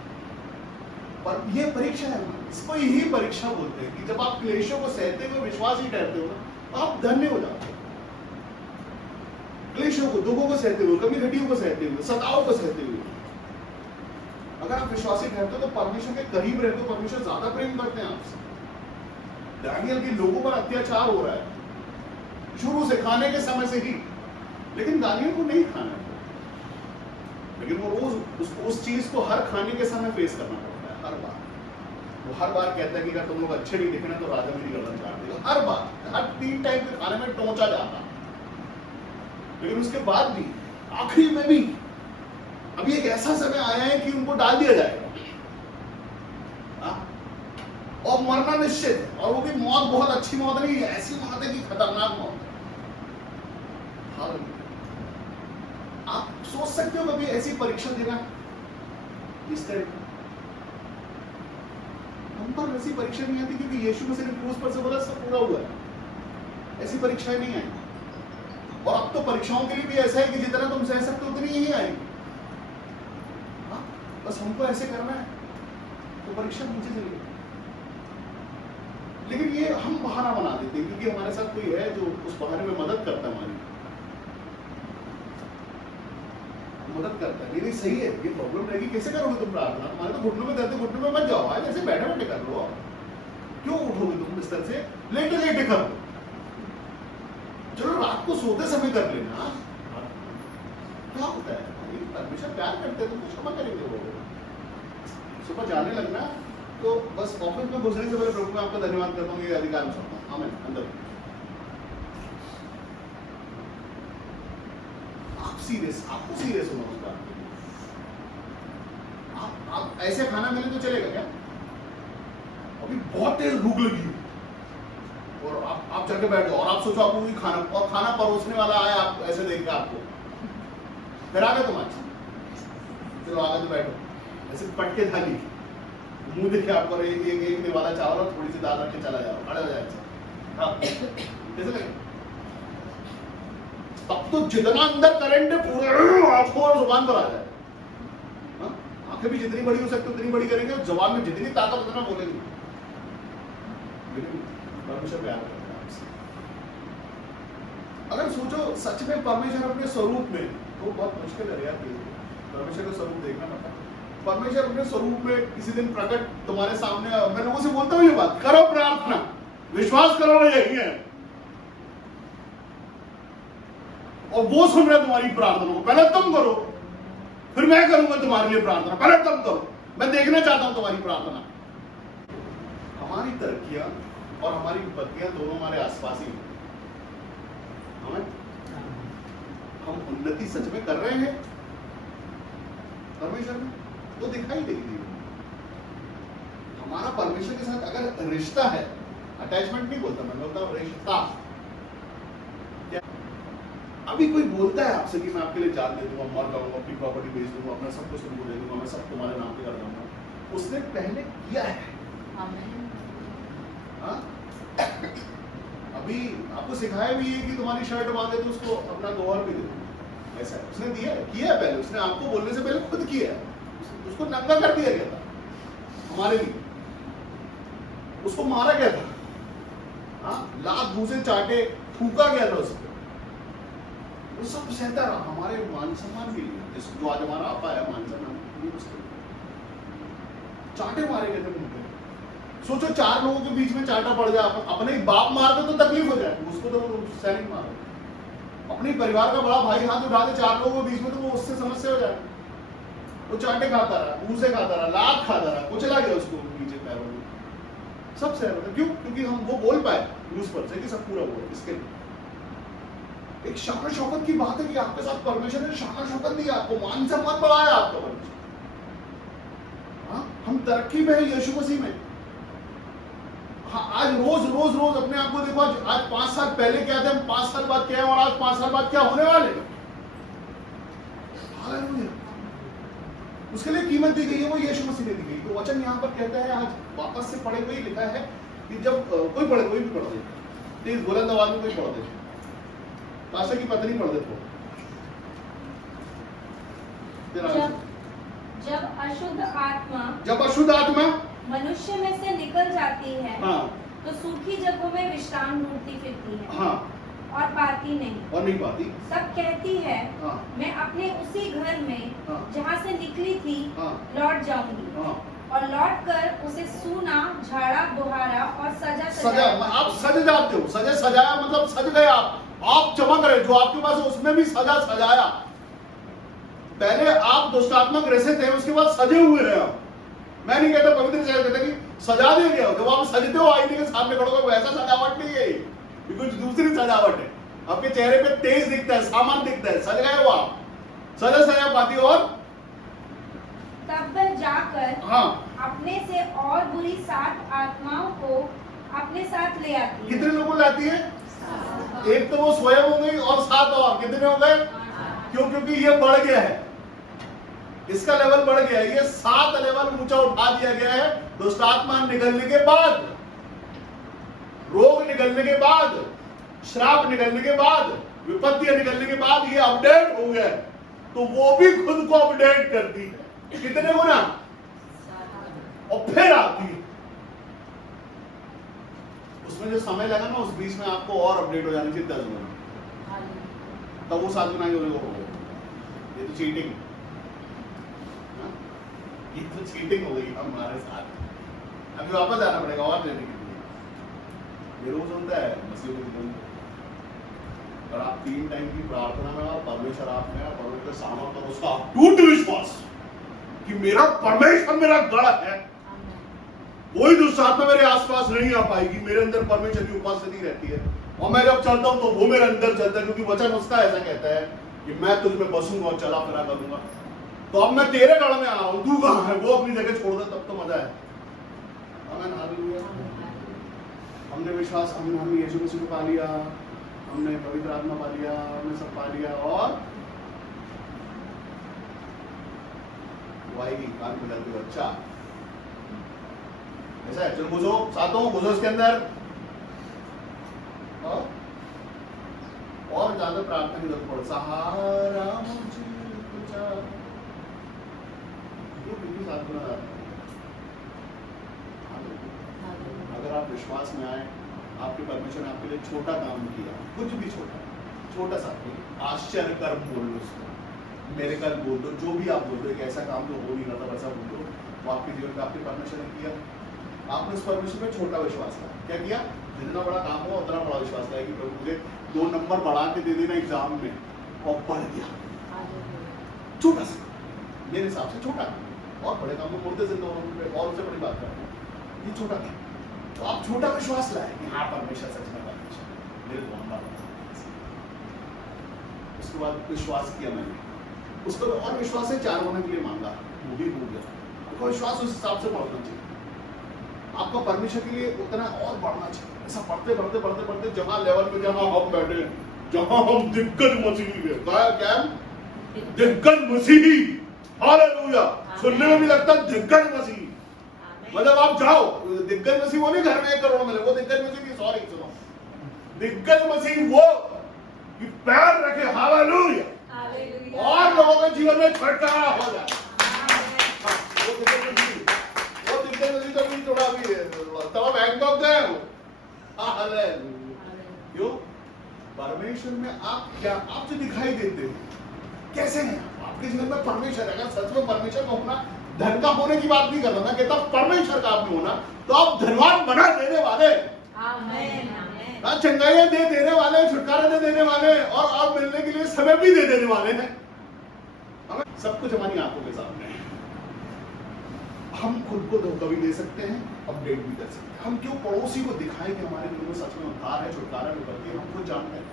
पर ये परीक्षा है, इसको यही परीक्षा बोलते हैं कि जब आप क्लेशों को सहते हुए विश्वास ही ठहरते हो ना, आप धन्य हो जाते हो। क्लेशों को, दुखों को सहते हुए, कमी घटियों को सहते हुए, सताओं को सहते हुए अगर आप विश्वासी ठहरते हो तो परमेश्वर के करीब रहते हो, परमेश्वर ज्यादा प्रेम करते हैं आपसे। दानियल के लोगों पर अत्याचार हो रहा है, शुरू से, खाने के समय से ही। लेकिन दानियल को नहीं खाना है, लेकिन वो रोज उस चीज को हर खाने के समय फेस करना पड़ता है, हर बार। वो हर बार कहता है कि अगर तुम लोग अच्छे नहीं दिखे ना तो राजा मेरी गर्दन काट देगा, हर बार, हर 3 टाइम के खाने में टोंचा जाता। लेकिन उसके बाद भी, आखिरी में भी, अभी एक ऐसा समय आया है कि उनको डाल दिया जाएगा और मरना निश्चित है, और वो भी मौत बहुत अच्छी मौत नहीं है, ऐसी मौत है कि खतरनाक मौत है। आप सोच सकते हो कभी ऐसी परीक्षा देना इस तरह? हम पर वैसी परीक्षा नहीं आती, क्योंकि यीशु मसीह ने क्रूस पर से बोला सब पूरा हुआ है। ऐसी परीक्षाएं नहीं आई, और अब तो परीक्षाओं के लिए भी ऐसा है कि जितना तुम सह सकते हो उतनी ही आएगी। बस हमको ऐसे करना है तो परीक्षा नीचे चलेगी। लेकिन ये हम बहाना बना देते हैं, क्योंकि हमारे साथ कोई है जो उस बहाने में मदद करता है, हमारी मदद करता है। नहीं सही है, ये प्रॉब्लम रहेगी, कैसे करोगे तुम प्रार्थना? तुम्हारे तो घुटनों में दर्द, घुटनों में मत जाओ, आज ऐसे बैठे बैठे कर लो। क्यों उठोगे तुम बिस्तर से? लेटे लेटे कर लो। चलो रात को सोते समय कर लेना, क्या होता है? परमेश्वर प्यार करते हैं, तुमको क्षमा करेंगे वो। सुबह जाने लगना तो बस ऑफिस में घुसने से पहले प्रभु मैं आपका धन्यवाद करता हूँ, ये अधिकार में सकता हूँ। आमीन। अंदर आप सीरियस, आपको सीरियस होना उस बात के लिए। आप ऐसे खाना मिले तो चलेगा क्या? अभी बहुत तेज भूख लगी और आप जाके बैठ जाओ, और आप सोचो आपको भी खाना, और खाना परोसने वाला आया, आप ऐसे देख के आपको फिर आ गए तुम आज, चलो आगे तो बैठो, ऐसे पटके थाली मुंह देखे आपको, एक ने वाला चावल और थोड़ी सी दाल रख के चला जाओ, खड़े हो जाए। हाँ, कैसे लगे? तब तो जितना अंदर करंट है पूरे आपको और जुबान पर आ जाए। आंखें भी जितनी बड़ी हो सकती उतनी बड़ी करेंगे, और जवान में जितनी ताकत उतना बोलेंगे। परमेश्वर प्यार करता है आपसे। अगर सोचो सच में परमेश्वर अपने स्वरूप में, तो बहुत मुश्किल है यार परमेश्वर का स्वरूप देखना पड़ता है। परमेश्वर अपने स्वरूप में किसी दिन प्रकट तुम्हारे सामने, मैं लोगों से बोलता हूँ ये बात, करो प्रार्थना, विश्वास करो यही है, और वो सुन रहा है तुम्हारी प्रार्थना को। पहले तुम करो, फिर मैं करूंगा तुम्हारे लिए प्रार्थना, पहले तुम करो, मैं देखना चाहता हूं तुम्हारी प्रार्थना। हमारी तरक्कियां और हमारी विपत्तियां दोनों हमारे आसपास ही हैं। हम उन्नति सच में कर रहे हैं परमेश्वर में, तो दिखाई देगी। हमारा परमेश्वर के साथ अगर रिश्ता है, अटैचमेंट नहीं बोलता मैं, बोलता हूं रिश्ता। अभी कोई बोलता है आपसे कि मैं आपके लिए जान दे दूंगा, मर जाऊंगा, अपनी प्रॉपर्टी बेच दूंगा, अपना सब कुछ तुमको दे दूंगा, मैं सब तुम्हारे नाम पे कर दूंगा, उसने पहले किया है। हाँ? अभी आपको सिखाया भी है कि तुम्हारी शर्ट बांधे तो उसको अपना दोहर भी दे, ऐसा है। उसने दिया है, किया है पहले, उसने आपको बोलने से पहले खुद किया है। उसको नंगा कर दिया गया था हमारे लिए, उसको मारा गया था, हाँ, लात घूसे चाटे थूका गया था उसको, वो सब सहता रहा हमारे मान सम्मान के लिए। जो आज हमारा आपा है मान सम्मान, चाटे मारे गए थे मुंह पे। सोचो 4 लोगों के बीच में चाटा पड़ जाए, अपने ही बाप मार दे तो तकलीफ हो जाए, उसको तो सैनिक मारो। अपने परिवार का बड़ा भाई हाथ उठा दे 4 लोगों के बीच में, तो वो उससे समस्या हो जाए। वो चाटे खाता रहा, मुंह से खाता रहा, लात खाता रहा, कुचला गया उसको नीचे पैरों में, सब सह रहा। क्यों? क्योंकि हम वो बोल पाए न्यूज पर से कि सब पूरा हुआ। इसके लिए एक शान शौकत की बात है कि आपके साथ परमेश्वर ने शान शौकत दी, आपको मान सम्मान बढ़ाया आपका परमेश्वर। हाँ, हम तरक्की में है यीशु मसीह में। हाँ, आज रोज रोज रोज अपने आप को देखो, आज 5 साल पहले क्या थे, हम 5 साल बाद क्या है, और आज 5 साल बाद क्या होने वाले। हालेलुया। उसके लिए कीमत दी गई है, वो यीशु मसीह ने दी गई। तो वचन यहाँ पर कहता है, आज वापस से पढ़े हुए लिखा है कि जब कोई पढ़े, कोई भी पढ़ दे, तेज बुलंद आवाज में कोई पढ़ दे, पास्टर की पत्नी पढ़ दे तो। जब अशुद्ध आत्मा मनुष्य में से निकल जाती है, हाँ, तो सूखी जगहों में विश्राम ढूंढती फिरती है, हाँ, और पाती नहीं, और नहीं पाती। सब कहती है, हाँ, मैं अपने उसी घर में, हाँ, जहाँ से निकली थी, हाँ, लौट जाऊंगी, हाँ, और लौटकर उसे सूना, झाड़ा बुहारा और सजा आप सज जाते हो। सजाया मतलब सज गए आप। आप चमक रहे, जो आपके पास है उसमें भी सजा सजाया। पहले आप दुष्टात्मा ग्रसित थे, उसके बाद सजे हुए रहे आप। मैं नहीं कहता, पवित्र शास्त्र कहता कि सजा दे गया हो। जब आप सजते हो आईने के सामने खड़े हो, वैसा सजावट नहीं है, ये कुछ दूसरी सजावट है। आपके चेहरे पे तेज दिखता है, सामान दिखता है, सज गए हो आप, सजा सजा पाती। और तब वह जाकर हाँ, अपने से और बुरी 7 आत्माओं को अपने साथ ले आती है। कितने लोगों लाती है? एक तो वो स्वयं हो गई और 7 और कितने हो गए? क्यों? क्योंकि ये बढ़ गया है, इसका लेवल बढ़ गया है। ये 7 लेवल ऊंचा उठा दिया गया है दुष्टात्मा निकलने के बाद, रोग निकलने के बाद, श्राप निकलने के बाद, विपत्तियां निकलने के बाद ये अपडेट हो गया है। तो वो भी खुद को अपडेट करती है, कितने गुना, और फिर आती है। उसमें जो समय लगा ना, उस बीच में आपको और अपडेट हो जानी चाहिए 10 गुना, तब वो 7 गुना ही होने को हो गया। ये तो चीटिंग, ये तो चीटिंग हो गई हमारे साथ। अभी वापस आना पड़ेगा और लेने के लिए। ये रोज होता है मसीह के जीवन में। और आप 3 टाइम की प्रार्थना में और परमेश्वर आप में, परमेश्वर सामर्थ्य और उसका अटूट विश्वास कि मेरा परमेश्वर मेरा गढ़ है, कोई दुष्टात्मा मेरे आसपास नहीं आ पाएगी। मेरे अंदर परमेश्वर की उपस्थिति रहती है, और मैं जब चलता हूं तो वो मेरे अंदर चलता है, क्योंकि वचन उसका ऐसा कहता है कि मैं तुझ में बसूंगा और चला फिरा करूंगा। तो अब मैं तेरे गढ़ में आ रहा हूं, तू कहां है? वो अपनी जगह छोड़ दे, तब तो मजा है। आमीन, हालेलुया। हमने विश्वास, हमने यीशु मसीह को पा लिया, हमने पवित्र आत्मा पा लिया, हमने सब पा लिया, और वाई कान मिला के बच्चा ऐसा है। चलो घुसो, सातों घुसो इसके अंदर, और ज्यादा प्रार्थना की जरूरत पड़े। सहारा मुझे तुझा, अगर आप विश्वास में आए, आपके परमेश्वर ने आपके लिए छोटा काम किया, कुछ भी छोटा, छोटा सा, आश्चर्य कर्म बोल लो उसको, मिरेकल बोल दो, जो भी आप बोल दो, एक ऐसा काम जो हो नहीं रहा था वैसा बोल दो, वो आपके जीवन में आपके परमेश्वर ने किया। आपने उस परमेश्वर पे छोटा विश्वास किया। क्या किया? जितना बड़ा काम हो उतना बड़ा विश्वास किया कि प्रभु मुझे 2 नंबर बढ़ा के दे देना एग्जाम में, और बढ़ गया। छोटा सा, मेरे हिसाब से छोटा, और बड़े काम को मुर्दे जिंदा होने पे और उससे बड़ी बात करते हैं, ये छोटा था। तो आप छोटा विश्वास लाए कि हाँ परमेश्वर सच में परमेश्वर मेरे को नंबर। उसके बाद विश्वास किया मैंने, उसको और विश्वास से 4 होने के लिए मांगा, वो भी हो गया। आपका विश्वास उस हिसाब से बढ़ना चाहिए, आपका परमेश्वर के लिए उतना और बढ़ना चाहिए। ऐसा बढ़ते बढ़ते बढ़ते बढ़ते जहां लेवल पे जहां हम बैठे, जहां हम दिग्गज मसीही है, क्या दिग्गज मसीही, हालेलुया। सुनने में भी लगता है दिग्गज मसीही, मतलब आप जाओ, दिग्गज मसीह वो नहीं घर में 1 करोड़ मिले, वो दिग्गज मसीह की, सॉरी सुनो, दिग्गज मसीह वो कि पैर रखे, हालेलुया, और लोगों के जीवन में छटकारा हो जाए। वो दिग्गज मसीह तो भी थोड़ा भी है, तब बैंकॉक गए हो, हालेलुया। क्यों? परमेश्वर में आप क्या, आप जो दिखाई देते हो कैसे हैं आपके जीवन में परमेश्वर। अगर सच में परमेश्वर का होना, धन का होने की बात नहीं कर रहा ना, कहता परमेश्वर का आप में होना, तो आप धनवान बना देने वाले, चंगाइयां दे देने वाले, छुटकारा दे देने वाले, और मिलने के लिए समय भी दे देने वाले हैं। सब कुछ हमारी आंखों के सामने है। हम खुद को धोखा भी दे सकते हैं, अपडेट भी कर सकते हैं। हम क्यों पड़ोसी को दिखाएं कि हमारे जीवन में सच में उद्धार है, छुटकारा है, विपत्ति है? हम खुद जानते हैं,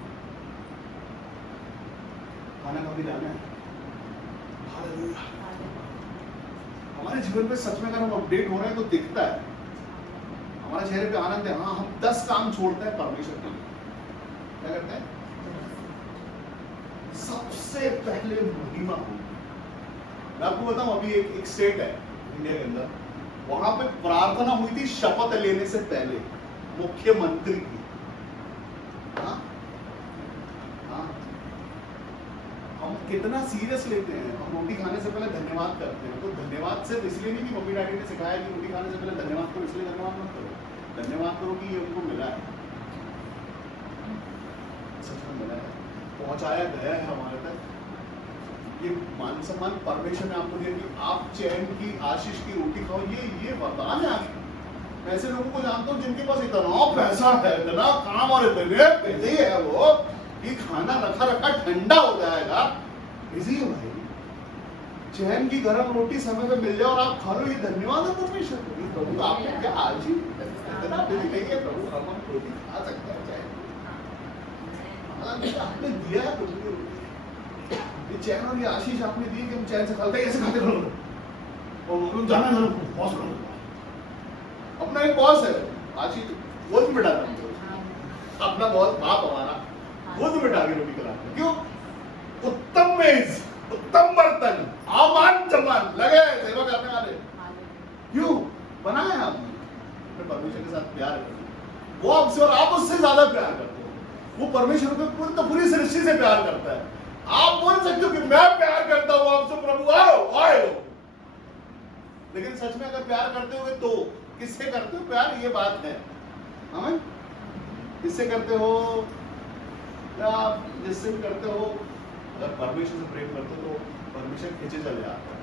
खाना कभी लाना है, हालेलुया। हमारे जीवन में सच में अगर हम अपडेट हो रहे हैं तो दिखता है, हमारे चेहरे पे आनंद है। हाँ, हम 10 काम छोड़ते हैं परमेश्वर के लिए। क्या करते हैं? सबसे पहले महिमा होगी। मैं आपको बताऊं, अभी एक स्टेट है इंडिया के अंदर, वहां पे प्रार्थना हुई थी शपथ लेने से पहले मुख्यमंत्री की। हाँ? हाँ? हम कितना सीरियस लेते हैं। हम रोटी खाने से पहले धन्यवाद करते हैं। तो धन्यवाद सिर्फ इसलिए नहीं कि मम्मी डैडी ने सिखाया कि रोटी खाने से पहले धन्यवाद करो, इसलिए धन्यवाद मत करो। धन्यवाद करो कि ये उनको मिला है, सच में मिला है, पहुंचाया गया है हमारे तक। ये मान सम्मान परमेश्वर ने आपको दिया कि आप चैन की, आशीष की रोटी खाओ, ये वरदान है आपको। मैं ऐसे लोगों को जानता हूँ जिनके पास इतना पैसा है, इतना काम और इतने पैसे है, वो ये खाना रखा रखा ठंडा हो जाएगा। इजी है भाई, चैन की गर्म रोटी समय पे मिल जाए और आप खा लो, ये धन्यवाद है परमेश्वर को। प्रभु तो आपको क्या आज ही इतना बिल नहीं है, प्रभु हम रोटी खा सकते हैं चैन, आपने दिया है प्रभु ने रोटी, ये चैन और ये आशीष आपने दी कि हम चैन से खाते ऐसे खाते करो और जाना घर बॉस करो। अपना एक बॉस है आशीष, बोझ मिटा अपना बॉस बाप हमारा बोझ मिटा के रोटी खिलाता। क्यों? उत्तम मेज, उत्तम बर्तन, आमान जमान लगे सेवा करने वाले। क्यों बनाया आपने? अपने परमेश्वर के साथ प्यार करते, वो आपसे और आप उससे ज्यादा प्यार करते हो। वो परमेश्वर को पूरी सृष्टि से प्यार करता है। आप बोल सकते हो कि मैं प्यार करता हूं आपसे प्रभु, आओ आए हो, लेकिन सच में अगर प्यार करते हो तो किससे करते हो प्यार? ये बात है हमें किससे करते हो? या जिससे भी करते हो, अगर परमेश्वर से प्रेम करते हो तो परमेश्वर खींचे चले आते हैं।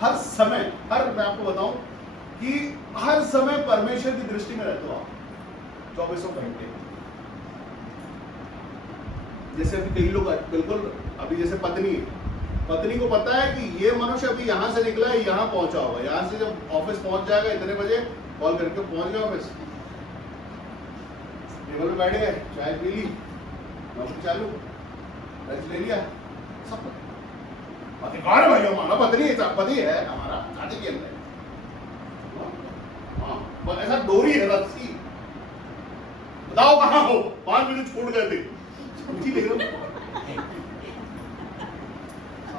हर समय, मैं आपको बताऊं कि हर समय परमेश्वर की दृष्टि में रहते हो आप 24 घंटे। जैसे अभी कई लोग बिल्कुल अभी जैसे पत्नी को पता है कि ये मनुष्य अभी यहां से निकला है, यहां पहुंचा होगा, यहां से जब ऑफिस पहुंच जाएगा इतने बजे कॉल करके पहुंच गया ऑफिस, टेबल पे बैठ गए, चाय पी ली, नौकरी चालू, रेस्ट ले लिया, सब पति कौन है भाई? हमारा पत्नी है हमारा शादी के अंदर। हाँ, ऐसा डोरी है रस्सी, बताओ कहां हो? 5 मिनट छोड़ गए थे, छुट्टी ले रहे हो,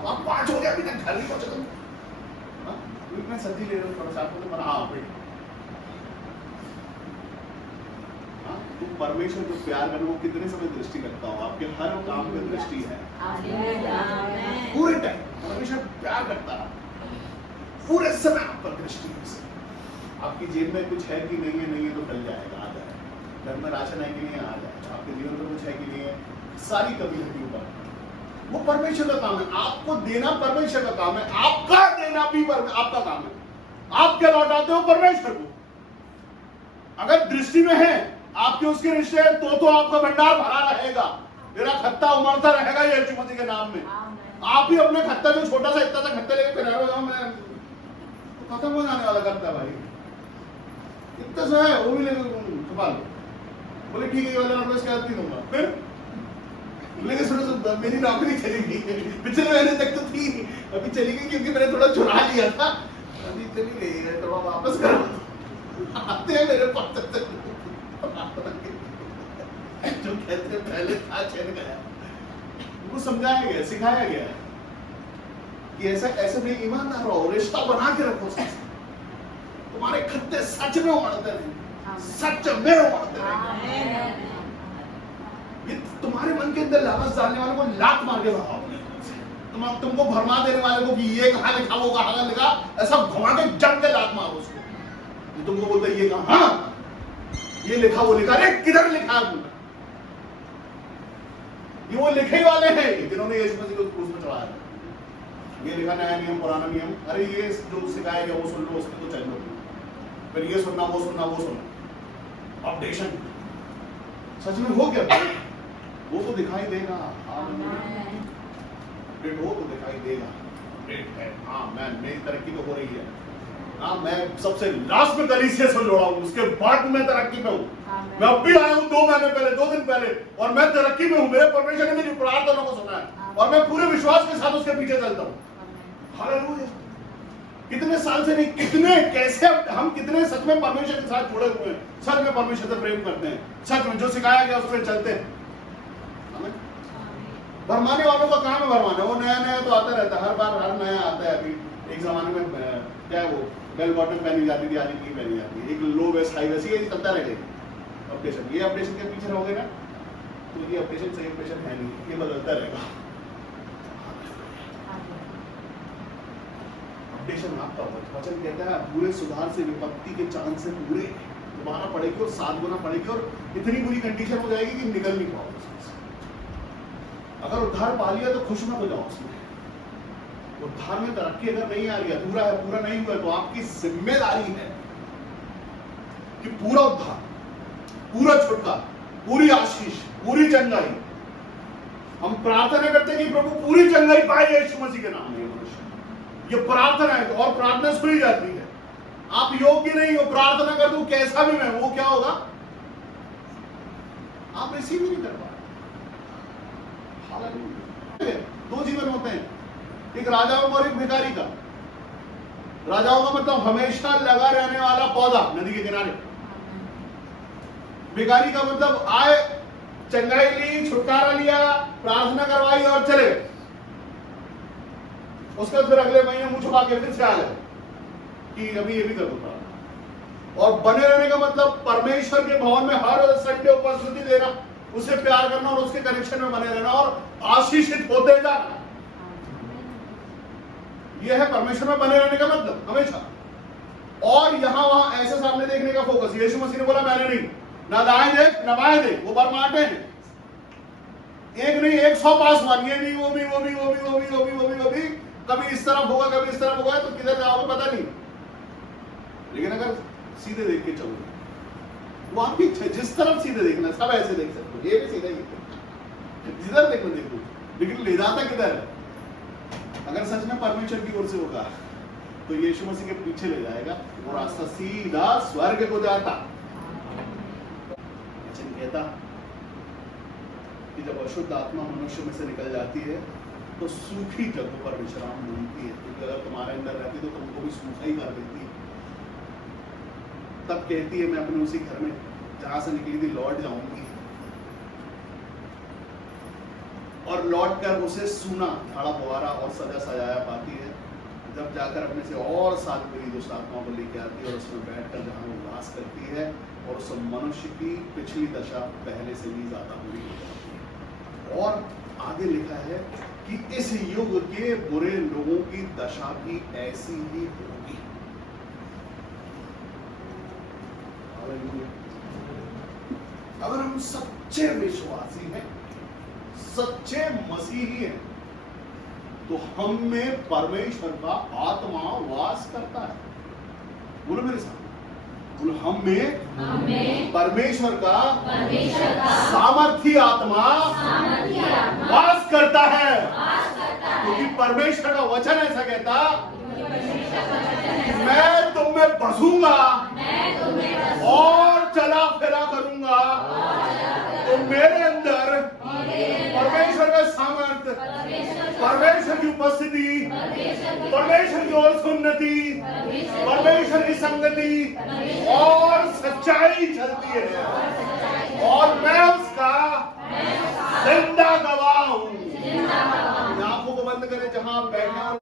आप 5 हो गया अभी तक घर नहीं पहुंचे तुम। मैं सब्जी ले रहा हूँ थोड़ा सा, आपको तो हाँ बेट, तो परमेश्वर को प्यार करने को कितने समय दृष्टि रखता हूँ, आपके हर काम में दृष्टि है। पूरे टाइम परमेश्वर प्यार करता है, पूरे समय आप पर दृष्टि है। आपकी जेब में कुछ है कि नहीं है तो टल जाएगा, आ जाएगा। घर में राशन है कि नहीं, आ जाएगा। आपके जीवन में कुछ है कि नहीं है, सारी कमी है ऊपर। वो परमेश्वर का काम है, आपको देना परमेश्वर का काम है, आपका देना भी आपका काम है। आप क्या लौटाते हो परमेश्वर को? अगर दृष्टि में है आपके उसके रिश्ते हैं तो आपका भंडार भरा रहेगा, तेरा खत्ता उमड़ता रहेगा यीशु मसीह के नाम में। आप ही अपने खत्ता जो छोटा सा इतना सा खत्ता लेके फिर मैं खत्म हो जाने वाला करता भाई, इतना सा है वो भी लेके छुपा लो, बोले ठीक है ये वाला नंबर इसके आती दूंगा, फिर लेकिन सुनो मेरी नौकरी चली गई, पिछले महीने तक तो थी, अभी चली गई क्योंकि मैंने थोड़ा चुरा लिया था, अभी चली गई है तो वापस करो। आते हैं मेरे पास जो कहते पहले था चल गया, उनको समझाया गया, सिखाया गया कि ऐसा ऐसे नहीं, ईमानदार रहो, रिश्ता बना के रखो सबसे, तुम्हारे खत्ते सच में उमड़ते रहे, सच में उमड़ते रहे। ये तुम्हारे मन के अंदर लालच डालने वाले को लात मार के भगाओ, तुमको भरमा देने वाले को कि ये कहाँ लिखा वो कहाँ लिखा, ऐसा घुमा के जम के लात मारो उसको। ये तुमको बोलता है ये कहाँ, ये लिखा वो लिखा, अरे किधर लिखा है तू? ये वो लिखे वाले हैं जिन्होंने यीशु मसीह को क्रूस में चढ़ाया। ये लिखा नया नियम पुराना नियम, अरे ये जो सिखाया गया वो सुन लो, उसमें तो चल लो, फिर ये सुनना वो सुनना वो सुनना, अपडेशन सच में हो गया वो तो दिखाई देगा, अपडेट हो तो दिखाई देगा, अपडेट है। हाँ मैं मेरी तरक्की तो हो रही है, हाँ मैं सबसे लास्ट में कलीसिया से जुड़ा हूँ, उसके बाद मैं तरक्की में हूँ। मैं अब भी आया हूँ 2 महीने पहले 2 दिन पहले, और मैं तरक्की में हूँ। मेरे परमेश्वर ने मेरी प्रार्थनाओं को सुना है और मैं पूरे विश्वास के साथ उसके पीछे चलता हूँ। हालेलुया। कितने साल से नहीं, कितने कैसे हम कितने सच में परमेश्वर के साथ जुड़े हुए हैं, सच में परमेश्वर से प्रेम करते हैं, सच में जो सिखाया गया उसमें चलते हैं। भरमाने वालों का काम है भरमाना, वो नया नया तो आता रहता है, हर बार हर नया आता है। अभी एक जमाने में क्या है वो बेल बॉटम पहनी जाती थी, आज नहीं पहनी जाती, एक लो वेस्ट हाई वेस्ट, ये चलता रहेगा अपडेशन। ये अपडेशन के पीछे रहोगे ना तो ये अपडेशन सही अपडेशन है नहीं, ये बदलता रहेगा। अपडेशन आपका वचन कहता है पूरे सुधार से विपत्ति के चांद से पूरे दोबारा पड़ेगी और 7 गुना पड़ेगी, और इतनी बुरी कंडीशन हो जाएगी कि निकल नहीं पाओगे। अगर उद्धार पा लिया तो खुश मत हो जाओ उसमें। उद्धार में तरक्की अगर नहीं आ रही, अधूरा है, पूरा नहीं हुआ, तो आपकी जिम्मेदारी है कि पूरा उद्धार, पूरा छुटकारा पूरी आशीष, पूरी चंगाई। हम प्रार्थना करते हैं कि प्रभु पूरी चंगाई पाए यीशु मसीह के नाम में। ये प्रार्थना है और प्रार्थना सुनी जाती है। आप योग्य नहीं हो, प्रार्थना कर दूं कैसा भी मैं, वो क्या होगा, आप रिसीव ही नहीं कर पा रहे। दो जीवन होते हैं, एक राजाओं का और एक भिखारी का। राजाओं का मतलब हमेशा लगा रहने वाला पौधा नदी के किनारे। भिखारी का मतलब आए, चंगाई ली, छुटकारा लिया, प्रार्थना करवाई और चले गए। उसके फिर अगले महीने मुंह छुपा के फिर से आ गए कि अभी ये भी कर दो। और बने रहने का मतलब परमेश्वर के भवन में हर संडे उपस्थिति देना, उसे प्यार करना और उसके कनेक्शन में बने रहना और आशीषित होते जाना। यह है परमेश्वर में बने रहने का मतलब हमेशा। और यहां वहां ऐसे सामने देखने का फोकस। यीशु मसीह ने बोला मैंने नहीं, ना दाएं देख ना बाएं देख, वो बरमाटे हैं। एक नहीं 100 पास मान, ये भी वो भी वो भी वो भी वो भी वो भी वो भी वो भी, कभी इस तरफ होगा कभी इस तरफ होगा, तो किधर जाओगे पता नहीं। लेकिन अगर सीधे देख के चलो, वो आपकी इच्छा, जिस तरफ सीधे देखना सब ऐसे देख सकते हो, ये भी सीधा ही जिधर देखो देखो, लेकिन ले जाता किधर है। अगर सच में परमेश्वर की ओर से होगा तो यीशु मसीह के पीछे ले जाएगा, वो रास्ता सीधा स्वर्ग को जाता। वचन कहता कि जब अशुद्ध आत्मा मनुष्य में से निकल जाती है तो सूखी जगहों पर विश्राम ढूंढती है, क्योंकि अगर तुम्हारे अंदर रहती तो तुमको भी सूखा ही कर देती है। तब कहती है मैं अपने उसी घर में जहां से निकली थी लौट जाऊंगी, और लौट कर उसे सूना झाड़ा बुहारा और सजा सजाया पाती है। जब जाकर अपने से और 7 बुरी दुष्ट आत्माओं को लेकर आती है और उसमें बैठकर जहां वो वास करती है, और उस मनुष्य की पिछली दशा पहले से भी ज्यादा बुरी हो जाती है। और आगे लिखा है कि इस युग के बुरे लोगों की दशा भी ऐसी ही होगी। अगर हम सच्चे विश्वासी हैं, सच्चे मसीही हैं, तो हम में परमेश्वर का आत्मा वास करता है। बोलो मेरे साथ, बोलो हम में परमेश्वर का सामर्थी आत्मा वास करता है। क्योंकि परमेश्वर का वचन ऐसा कहता, मैं तुम में बसूंगा और चला फिरा करूंगा। तो मेरे अंदर परमेश्वर का सामर्थ, परमेश्वर की उपस्थिति, परमेश्वर की ओर सुन्नति, परमेश्वर की संगति और सच्चाई चलती है, और मैं उसका जिंदा गवाह हूं। आंखों को बंद करें जहां आप बैठे।